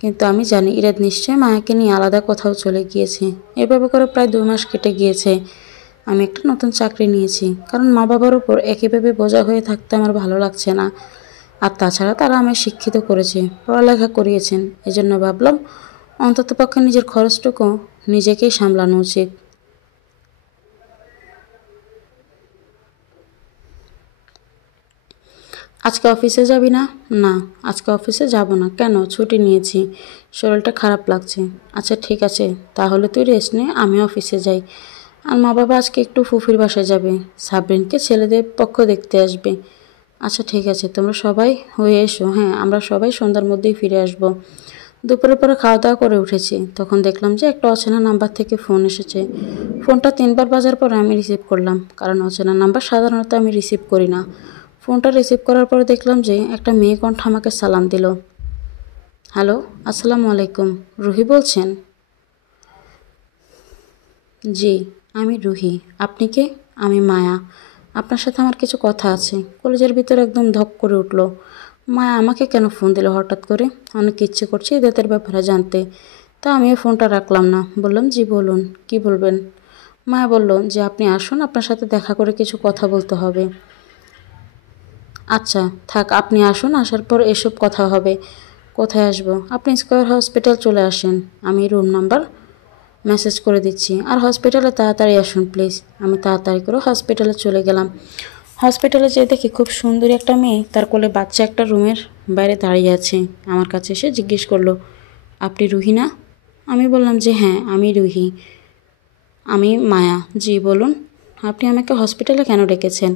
কিন্তু আমি জানি ইরাদ নিশ্চয়ই মায়াকে নিয়ে আলাদা কোথাও চলে গিয়েছে। এভাবে করে প্রায় 2 মাস কেটে গিয়েছে। আমি একটা নতুন চাকরি নিয়েছি, কারণ মা বাবার উপর একইভাবে বোঝা হয়ে থাকতে আমার ভালো লাগছে না। আর তাছাড়া তারা আমায় শিক্ষিত করেছে, পড়ালেখা করিয়েছেন। এজন্য ভাবলাম অন্ততপক্ষে নিজের খরচটুকু নিজেকেই সামলানো উচিত। আজকে অফিসে যাবি না? না, আজকে অফিসে যাব না। কেন? ছুটি নিয়েছি, শরীরটা খারাপ লাগছে। আচ্ছা ঠিক আছে, তাহলে তুই রেস্ট নে, আমি অফিসে যাই। আর মা বাবা আজকে একটু ফুফির বাসায় যাবে, সাবরিনকে ছেলেদের পক্ষ দেখতে আসবে। আচ্ছা ঠিক আছে, তোমরা সবাই হয়ে এসো। হ্যাঁ, আমরা সবাই সন্ধ্যার মধ্যেই ফিরে আসব। দুপুরের পরে খাওয়া দাওয়া করে উঠেছি, তখন দেখলাম যে একটা অচেনা নাম্বার থেকে ফোন এসেছে। ফোনটা 3বার বাজার পরে আমি রিসিভ করলাম, কারণ অচেনা নাম্বার সাধারণত আমি রিসিভ করি না। ফোনটা রিসিভ করার পরে দেখলাম যে একটা মেয়ে কণ্ঠ আমাকে সালাম দিল। হ্যালো, আসসালামু আলাইকুম, রুহি বলছেন? জি, আমি রুহি। আপনি কে? আমি মায়া। আপনার সাথে আমার কিছু কথা আছে। কলেজের ভিতরে একদম ধক করে উঠল। মায়া আমাকে কেন ফোন দিল হঠাৎ করে? অনেক ইচ্ছে করছে ঈদের ব্যাপারে জানতে। তা আমিও ফোনটা রাখলাম না, বললাম জি বলুন, কি বলবেন? মায়া বলল যে আপনি আসুন, আপনার সাথে দেখা করে কিছু কথা বলতে হবে। আচ্ছা থাক, আপনি আসুন, আসার পর এসব কথা হবে। কোথায় আসবো? আপনি স্কয়ার হসপিটাল চলে আসেন, আমি রুম নাম্বার মেসেজ করে দিচ্ছি। আর হসপিটালে তাড়াতাড়ি আসুন প্লিজ। আমি তাড়াতাড়ি করে হসপিটালে চলে গেলাম। হসপিটালে যেয়ে দেখি খুব সুন্দরী একটা মেয়ে, তার কোলে বাচ্চা একটা রুমের বাইরে দাঁড়িয়ে আছে। আমার কাছে এসে জিজ্ঞেস করলো, আপনি রুহি না? আমি বললাম যে হ্যাঁ আমি রুহি। আমি মায়া। জি বলুন, আপনি আমাকে হসপিটালে কেন ডেকেছেন?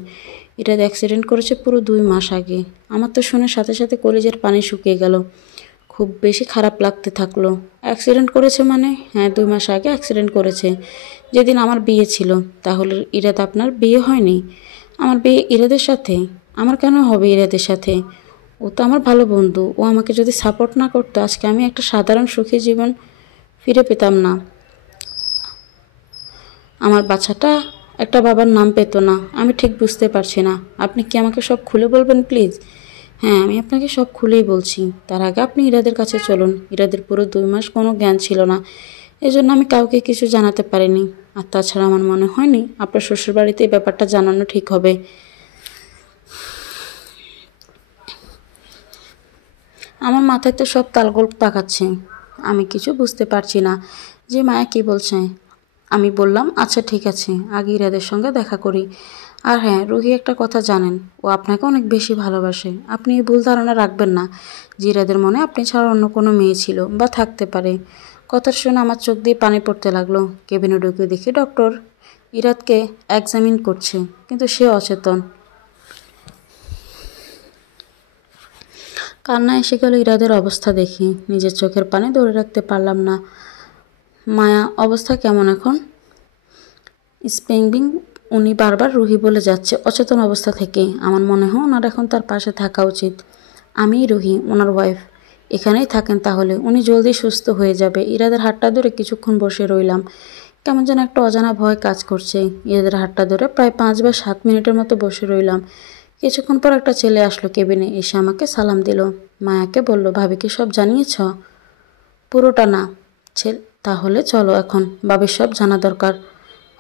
এটা অ্যাক্সিডেন্ট করেছে পুরো 2 মাস আগে। আমার তো শুনে সাথে সাথে কলেজের পানি শুকিয়ে গেল, খুব বেশি খারাপ লাগতে থাকলো। অ্যাক্সিডেন্ট করেছে মানে? হ্যাঁ 2 মাস আগে অ্যাক্সিডেন্ট করেছে, যেদিন আমার বিয়ে ছিল। তাহলে ইরাদ আপনার বিয়ে হয়নি? আমার বিয়ে ইরাদের সাথে? আমার কেন হবে ইরাদের সাথে? ও তো আমার ভালো বন্ধু। ও আমাকে যদি সাপোর্ট না করতো আজকে আমি একটা সাধারণ সুখী জীবন ফিরে পেতাম না। আমার বাচ্চাটা একটা বাবার নাম পেত না। আমি ঠিক বুঝতে পারছি না। আপনি কি আমাকে সব খুলে বলবেন প্লিজ? হ্যাঁ আমি আপনাকে সব খুলেই বলছি। তার আগে আপনি ইরাদের কাছে চলুন। ইরাদের পুরো 2 মাস কোনো জ্ঞান ছিল না, এজন্য আমি কাউকে কিছু জানাতে পারিনি। আর তাছাড়া আমার মনে হয়নি আপনার শ্বশুরবাড়িতে এই ব্যাপারটা জানানো ঠিক হবে। আমার মাথায় তো সব তালগোল পাকাচ্ছে, আমি কিছু বুঝতে পারছি না যে মায়া কী বলছে। আমি বললাম আচ্ছা ঠিক আছে, আগে ইরাদের সঙ্গে দেখা করি। আর হ্যাঁ রুহি, একটা কথা জানেন, ও আপনাকে অনেক বেশি ভালোবাসে। আপনি এই ভুল ধারণা রাখবেন না যে ইরাদের মনে আপনি ছাড়া অন্য কোনো মেয়ে ছিল বা থাকতে পারে। কথা শুনে আমার চোখ দিয়ে পানি পড়তে লাগলো। কেবিনে ঢুকে দেখি ডক্টর ইরাদকে এক্সামিন করছে, কিন্তু সে অচেতন। কান্না এসে গেল ইরাদের অবস্থা দেখি। নিজের চোখের পানি ধরে রাখতে পারলাম না। মায়া অবস্থা কেমন এখন? স্পেংবিং, উনি বারবার রুহি বলে যাচ্ছে অচেতন অবস্থা থেকে। আমার মনে হয় ওনার এখন তার পাশে থাকা উচিত। আমিই রুহি, ওনার ওয়াইফ। এখানেই থাকেন তাহলে, উনি জলদি সুস্থ হয়ে যাবে। ইরাদের হাতটা ধরে কিছুক্ষণ বসে রইলাম। কেমন যেন একটা অজানা ভয় কাজ করছে। ইরাদের হাতটা ধরে প্রায় 5 বা 7 মিনিটের মতো বসে রইলাম। কিছুক্ষণ পর একটা ছেলে আসলো কেবিনে, এসে আমাকে সালাম দিল। মায়াকে বলল, ভাবিকে সব জানিয়েছ? পুরোটা না। তাহলে চলো এখন, ভাবির সব জানা দরকার।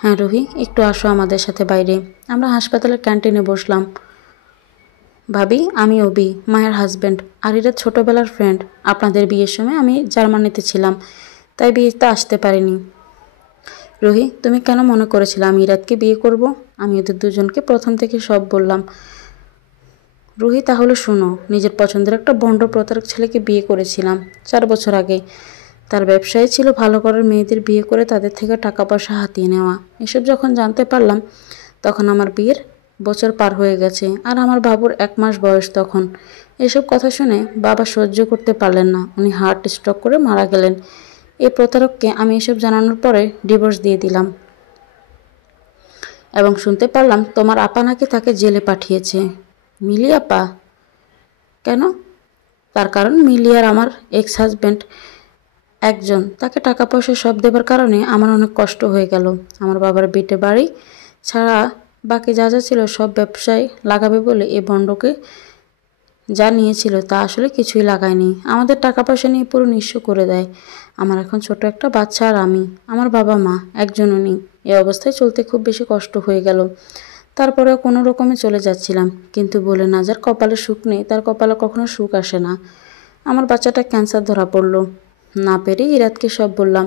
হ্যাঁ রুহি, একটু আসো আমাদের সাথে বাইরে। আমরা হাসপাতালের ক্যান্টিনে বসলাম। ভাবি, আমি অবি, মায়ের হাজব্যান্ড, আর এরা ছোটোবেলার ফ্রেন্ড। আপনাদের বিয়ের সময় আমি জার্মানিতে ছিলাম, তাই বিয়েতে আসতে পারিনি। রুহি, তুমি কেন মনে করেছিলে আমি ইরাদকে বিয়ে করব? আমি ওদের দুজনকে প্রথম থেকে সব বললাম। রুহি, তাহলে শোনো, নিজের পছন্দের একটা ভণ্ড প্রতারক ছেলেকে বিয়ে করেছিলাম 4 বছর আগে। তার ব্যবসায় ছিল ভালো ঘরের মেয়েদের বিয়ে করে তাদের থেকে টাকা পয়সা হাতিয়ে নেওয়া। এসব যখন জানতে পারলাম তখন আমার বিয়ের বছর পার হয়ে গেছে, আর আমার বাবুর 1 মাস বয়স তখন। এসব কথা শুনে বাবা সহ্য করতে পারলেন না, উনি হার্ট স্ট্রোক করে মারা গেলেন। এই প্রতারককে আমি এসব জানানোর পরে ডিভোর্স দিয়ে দিলাম। এবং শুনতে পারলাম তোমার আপা নাকি তাকে জেলে পাঠিয়েছে। মিলি আপা? কেন? তার কারণ মিলি আর আমার এক্স হাজব্যান্ড একজন, তাকে টাকা পয়সা সব দেবার কারণে আমার অনেক কষ্ট হয়ে গেল। আমার বাবার বিটে বাড়ি ছাড়া বাকি যা যা ছিল সব ব্যবসায় লাগাবে বলে এই বন্ডকে যা নিয়েছিল তা আসলে কিছুই লাগায়নি। আমাদের টাকা পয়সা নিয়ে পুরো নিঃস্ব করে দেয়। আমার এখন ছোট একটা বাচ্চা, আর আমি, আমার বাবা মা একজনও নেই। এই অবস্থায় চলতে খুব বেশি কষ্ট হয়ে গেল। তারপরেও কোনো রকমে চলে যাচ্ছিলাম। কিন্তু বলে না, যার কপালে সুখ নেই তার কপালে কখনো সুখ আসে না। আমার বাচ্চাটা ক্যান্সার ধরা পড়লো। না পেরে ইরাদকে সব বললাম।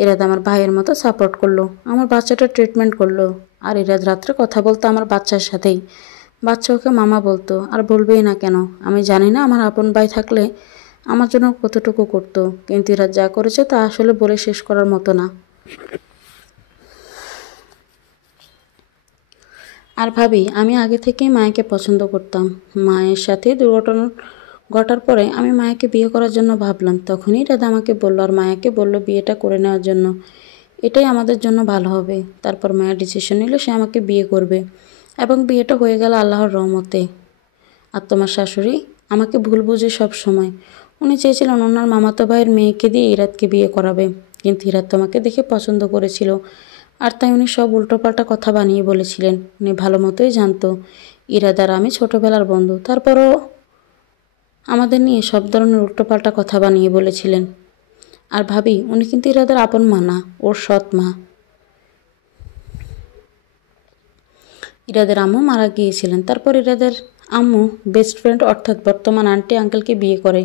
ইরাদ আমার ভাইয়ের মতো সাপোর্ট করলো, আমার বাচ্চাটা ট্রিটমেন্ট করলো। আর ইরাদ রাত্রে কথা বলতো আমার বাচ্চার সাথেই। বাচ্চা ওকে মামা বলতো, আর বলবেই না কেন? আমি জানি না আমার আপন ভাই থাকলে আমার জন্য কতটুকু করতো, কিন্তু ইরাদ যা করেছে তা আসলে বলে শেষ করার মতো না। আর ভাবি, আমি আগে থেকেই মায়াকে পছন্দ করতাম। মায়ের সাথে দুর্ঘটনার ঘটার পরে আমি মায়াকে বিয়ে করার জন্য ভাবলাম, তখনই রাধা আমাকে বলল আর মায়াকে বলল বিয়েটা করে নেওয়ার জন্য, এটাই আমাদের জন্য ভালো হবে। তারপর মায়া ডিসিশন নিল সে আমাকে বিয়ে করবে এবং বিয়েটা হয়ে গেল আল্লাহর রহমতে। আর তোমার শাশুড়ি আমাকে ভুল বুঝে সব সময়, উনি চেয়েছিলেন ওনার মামাতো ভাইয়ের মেয়েকে দিয়ে ইরাতকে বিয়ে করাবে, কিন্তু ইরাত তোমাকে দেখে পছন্দ করেছিল আর তাই উনি সব উল্টোপাল্টা কথা বানিয়ে বলেছিলেন। উনি ভালো মতোই জানতো ইরাদ আর আমি ছোটোবেলার বন্ধু, তারপরও আমাদের নিয়ে সব ধরনের উল্টোপাল্টা কথা বানিয়ে বলেছিলেন। আর ভাবি উনি কিন্তু ইরাদের আপন মা না, ওর সৎ মা। ইরাদের আম্মু মারা গিয়েছিলেন, তারপর ইরাদের আম্মু বেস্ট ফ্রেন্ড অর্থাৎ বর্তমান আন্টি আঙ্কেলকে বিয়ে করে।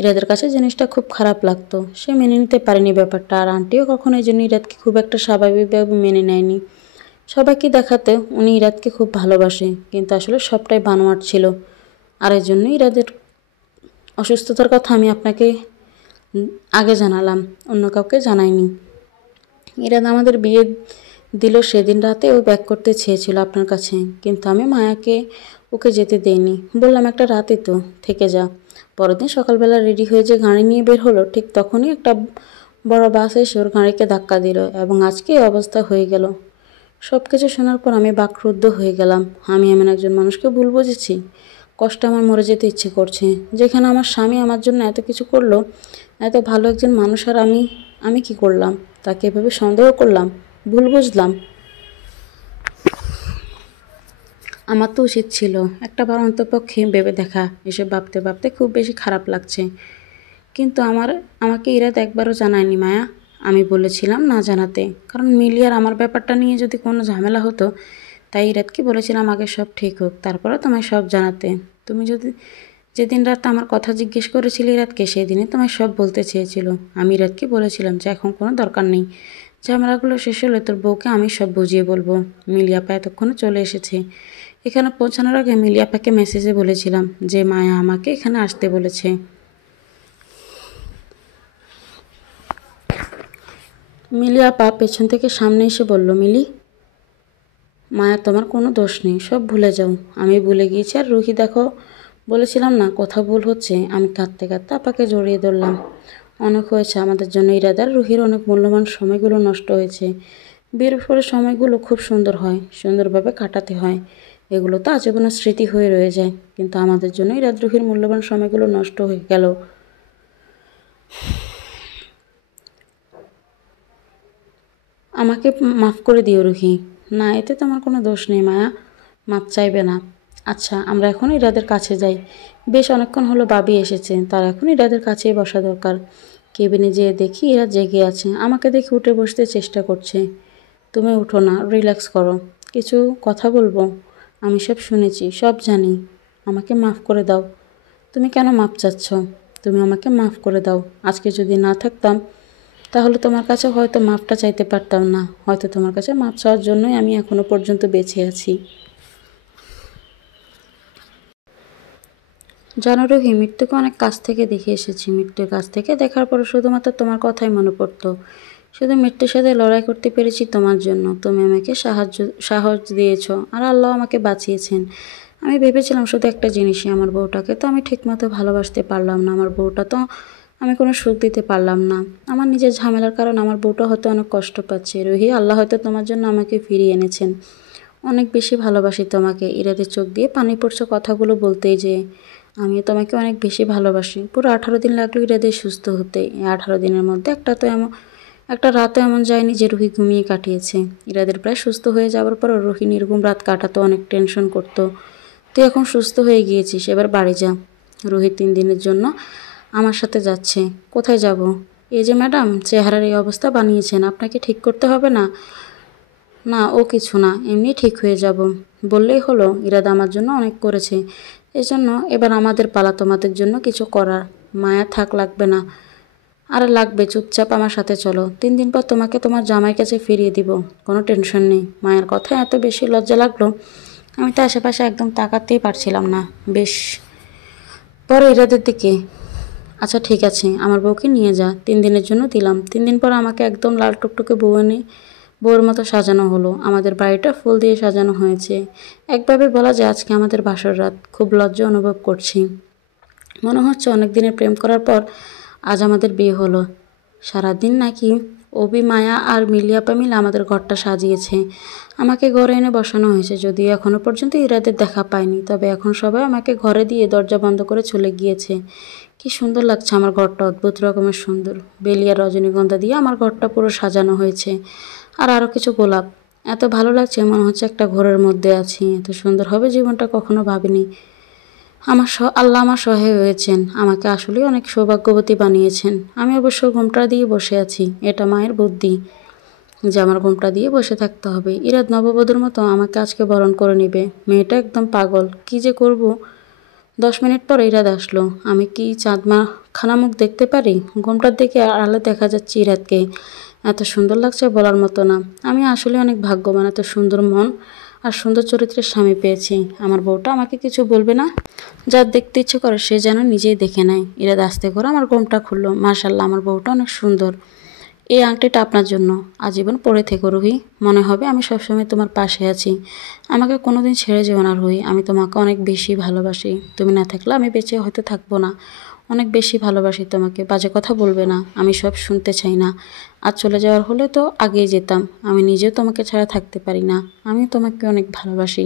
ইরাদের কাছে জিনিসটা খুব খারাপ লাগতো, সে মেনে নিতে পারেনি ব্যাপারটা, আর আন্টিও কখনো এই জন্য ইরাদকে খুব একটা স্বাভাবিকভাবে মেনে নেয়নি। সবাইকে দেখাতে উনি ইরাদকে খুব ভালোবাসে, কিন্তু আসলে সবটাই বানোয়াট ছিল। আর এই জন্য ইরাদের অসুস্থতার কথা আমি আপনাকে আগে জানালাম, অন্য কাউকে জানাইনি। ইরাদ আমাদের বিয়ে দিল সেদিন রাতে ও ব্যাক করতে চেয়েছিল আপনার কাছে, কিন্তু আমি মায়াকে ওকে যেতে দেইনি, বললাম একটা রাতে তো থেকে যা। পরের দিন সকালবেলা রেডি হয়ে যে গাড়ি নিয়ে বের হলো, ঠিক তখনই একটা বড় বাস এসে ওর গাড়িকে ধাক্কা দিল এবং আজকে এই অবস্থা হয়ে গেল। সব কিছু শোনার পর আমি বাকরুদ্ধ হয়ে গেলাম। আমি এমন একজন মানুষকে ভুল বুঝেছি, কষ্টে আমার মরে যেতে ইচ্ছে করছে। যেখানে আমার স্বামী আমার জন্য এত কিছু করলো, এত ভালো একজন মানুষ, আর আমি কি করলাম? তাকে এভাবে সন্দেহ করলাম, ভুল বুঝলাম। আমার তো উচিত ছিল একটাবার অন্তপক্ষে ভেবে দেখা। এসব ভাবতে ভাবতে খুব বেশি খারাপ লাগছে। কিন্তু আমাকে ইরাদ একবারও জানায়নি মায়া। আমি বলেছিলাম না জানাতে, কারণ মিলি আর আমার ব্যাপারটা নিয়ে যদি কোনো ঝামেলা হতো, তাই ইরাদকে বলেছিলাম আগে সব ঠিক হোক তারপরে তোমায় সব জানাতে। তুমি যদি যেদিন রাত আমার কথা জিজ্ঞেস করেছিলে ইরাদকে, সেই দিনে তোমায় সব বলতে চেয়েছিল। আমি ইরাদকে বলেছিলাম যে এখন কোনো দরকার নেই, ঝামেলাগুলো শেষ হলে তোর বউকে আমি সব বুঝিয়ে বলবো। মিলি আপা এতক্ষণে চলে এসেছে। এখানে পৌঁছানোর আগে মিলি আপাকে মেসেজে বলেছিলাম যে মায়া আমাকে এখানে আসতে বলেছে। মিলি আপা পেছন থেকে সামনে এসে বলল, মিলি, মায়া তোমার কোনো দোষ নেই, সব ভুলে যাও। আমি ভুলে গিয়েছি। আর রুহি দেখো, বলেছিলাম না কথা ভুল হচ্ছে। আমি কাঁদতে কাঁদতে আপাকে জড়িয়ে ধরলাম। অনেক হয়েছে আমাদের জন্য ইরাদার রুহির অনেক মূল্যবান সময়গুলো নষ্ট হয়েছে। বিয়ের পরে সময়গুলো খুব সুন্দর হয়, সুন্দরভাবে কাটাতে হয়, এগুলো তো আজীবনের স্মৃতি হয়ে রয়ে যায়। কিন্তু আমাদের জন্য ইরাদ রুহির মূল্যবান সময়গুলো নষ্ট হয়ে গেল। আমাকে মাফ করে দিও রুহি। না, এতে তোমার কোনো দোষ নেই মায়া, মাপ চাইবে না। আচ্ছা আমরা এখন ইরাদের কাছে যাই। বেশ অনেকক্ষণ হলো বাবি এসেছে, তার এখন ইরাদের কাছেই বসা দরকার। কেবিনে যেয়ে দেখি ইরাদ জেগে আছে, আমাকে দেখে উঠে বসতে চেষ্টা করছে। তুমি উঠো না, রিল্যাক্স করো, কিছু কথা বলবো। আমি সব শুনেছি, সব জানি, আমাকে মাফ করে দাও। তুমি কেন মাপ চাচ্ছ? তুমি আমাকে মাফ করে দাও। আজকে যদি না থাকতাম তাহলে তোমার কাছে হয়তো মাপটা চাইতে পারতাম না, হয়তো তোমার কাছে মাপ চাওয়ার জন্যই আমি এখনো পর্যন্ত বেঁচে আছি। জানো রোহি, মৃত্যুকে অনেক কাছ থেকে দেখে এসেছি। মৃত্যুর কাছ থেকে দেখার পরে শুধুমাত্র তোমার কথাই মনে পড়তো। শুধু মৃত্যুর সাথে লড়াই করতে পেরেছি তোমার জন্য। তুমি আমাকে সাহস দিয়েছো আর আল্লাহ আমাকে বাঁচিয়েছেন। আমি ভেবেছিলাম শুধু একটা জিনিসই, আমার বউটাকে তো আমি ঠিকমতো ভালোবাসতে পারলাম না, আমার বউটা তো আমি কোনো সুখ দিতে পারলাম না। আমার নিজের ঝামেলার কারণে আমার বউটা হয়তো অনেক কষ্ট পাচ্ছে। রোহি, আল্লাহ হয়তো তোমার জন্য আমাকে ফিরিয়ে এনেছেন। অনেক বেশি ভালোবাসি তোমাকে। ইরাদের চোখ দিয়ে পানি পড়ছে কথাগুলো বলতেই যে আমিও তোমাকে অনেক বেশি ভালোবাসি। পুরো 18 দিন লাগলো ইরাদের সুস্থ হতে। এই 18 দিনের মধ্যে একটা রাতও এমন যায়নি যে রুহি ঘুমিয়ে কাটিয়েছে। ইরাদের প্রায় সুস্থ হয়ে যাওয়ার পর রুহি নির্ঘুম রাত কাটাতো, অনেক টেনশন করতো। তুই এখন সুস্থ হয়ে গিয়েছিস, এবার বাড়ি যা। রুহি 3 দিনের জন্য আমার সাথে যাচ্ছে। কোথায় যাব? এই যে ম্যাডাম, চেহারার এই অবস্থা বানিয়েছেন, আপনাকে ঠিক করতে হবে না? না, ও কিছু না, এমনি ঠিক হয়ে যাব বললেই হলো। ইরাদ আমার জন্য অনেক করেছে, এজন্য এবার আমাদের পালা তোমাদের জন্য কিছু করার। মায়া থাক, লাগবে না। আর লাগবে, চুপচাপ আমার সাথে চলো। 3 দিন পর তোমাকে তোমার জামাই কাছে ফিরিয়ে দিব, কোনো টেনশন নেই। মায়ের কথা এত বেশি লজ্জা লাগলো, আমি তো আশেপাশে একদম তাকাতেই পারছিলাম না। বেশ পরে ইরাদের দিকে, আচ্ছা ঠিক আছে, আমার বউকে নিয়ে যা। 3 দিনের জন্য দিলাম। 3 দিন পর আমাকে একদম লাল টুকটুকে বউয়ের মতো সাজানো হলো। আমাদের বাড়িটা ফুল দিয়ে সাজানো হয়েছে। একভাবে বলা যায় আজকে আমাদের বাসর রাত। খুব লজ্জা অনুভব করছি। মনে হচ্ছে অনেক দিনের প্রেম করার পর আজ আমাদের বিয়ে হলো। সারাদিন নাকি অভি, মায়া আর মিলিয়াপা মিলে আমাদের ঘরটা সাজিয়েছে। আমাকে ঘরে এনে বসানো হয়েছে, যদিও এখনও পর্যন্ত ইরাদের দেখা পাইনি। তবে এখন সবাই আমাকে ঘরে দিয়ে দরজা বন্ধ করে চলে গিয়েছে। কি সুন্দর লাগছে আমার ঘরটা, অদ্ভুত রকমের সুন্দর। বেলি আর রজনীগন্ধা দিয়ে আমার ঘরটা পুরো সাজানো হয়েছে, আর আরও কিছু গোলাপ। এত ভালো লাগছে, মনে হচ্ছে একটা ঘরের মধ্যে আছি। এত সুন্দর হবে জীবনটা কখনো ভাবিনি। আল্লাহ আমার সহায় হয়েছেন, আমাকে আসলেই অনেক সৌভাগ্যবতী বানিয়েছেন। আমি অবশ্য ঘোমটা দিয়ে বসে আছি, এটা মায়ের বুদ্ধি যে আমার ঘোমটা দিয়ে বসে থাকতে হবে। ইরাদ নববধূর মতো আমাকে আজকে বরণ করে নেবে। মেয়েটা একদম পাগল, কি যে করব। 10 মিনিট পর ইরাদ আসলো। আমি কি চাঁদমা খানা মুখ দেখতে পারি? ঘোমটার দিকে আড়ালে দেখা যাচ্ছে ইরাদকে। এত সুন্দর লাগছে বলার মতো না। আমি আসলে অনেক ভাগ্যবান, এত সুন্দর মন আর সুন্দর চরিত্রের স্বামী পেয়েছি। আমার বউটা আমাকে কিছু বলবে না? যার দেখতে ইচ্ছে করে সে যেন নিজেই দেখে নেয়। ইরাদ আস্তে করে আমার ঘোমটা খুললো। মাশাআল্লাহ, আমার বউটা অনেক সুন্দর। এই আংটিটা আপনার জন্য, আজীবন পরে থেকো রুহি। মনে হবে আমি সবসময় তোমার পাশে আছি। আমাকে কোনোদিন ছেড়ে যেও না রুহি, আমি তোমাকে অনেক বেশি ভালোবাসি। তুমি না থাকলে আমি বেঁচে হয়তো থাকবো না। অনেক বেশি ভালোবাসি তোমাকে, বাজে কথা বলবে না, আমি সব শুনতে চাই না। আর চলে যাওয়ার হলে তো আগেই যেতাম। আমি নিজেও তোমাকে ছাড়া থাকতে পারি না। আমি তোমাকে অনেক ভালোবাসি।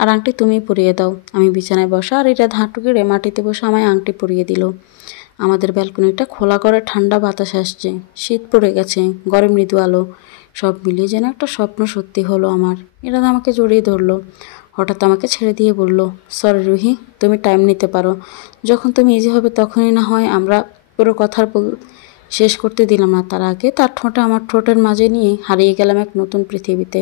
আর আংটি তুমিই পরিয়ে দাও। আমি বিছানায় বসা আর এটা হাঁটু গেড়ে মাটিতে বসে আমায় আংটি পরিয়ে দিল। আমাদের ব্যালকনিটা খোলা করে ঠান্ডা বাতাস আসছে। শীত পড়ে গেছে, ঘরে মৃদু আলো। সব মিলিয়ে যেন একটা স্বপ্ন সত্যি হলো আমার। এরা আমাকে জড়িয়ে ধরলো। হঠাৎ আমাকে ছেড়ে দিয়ে বলল, সরি রুহি, তুমি টাইম নিতে পারো। যখন তুমি ইজি হবে তখনই না হয়। আমরা পুরো কথার শেষ করতে দিলাম না, তার আগে তার ঠোঁটে আমার ঠোঁটের মাঝে নিয়ে হারিয়ে গেলাম এক নতুন পৃথিবীতে।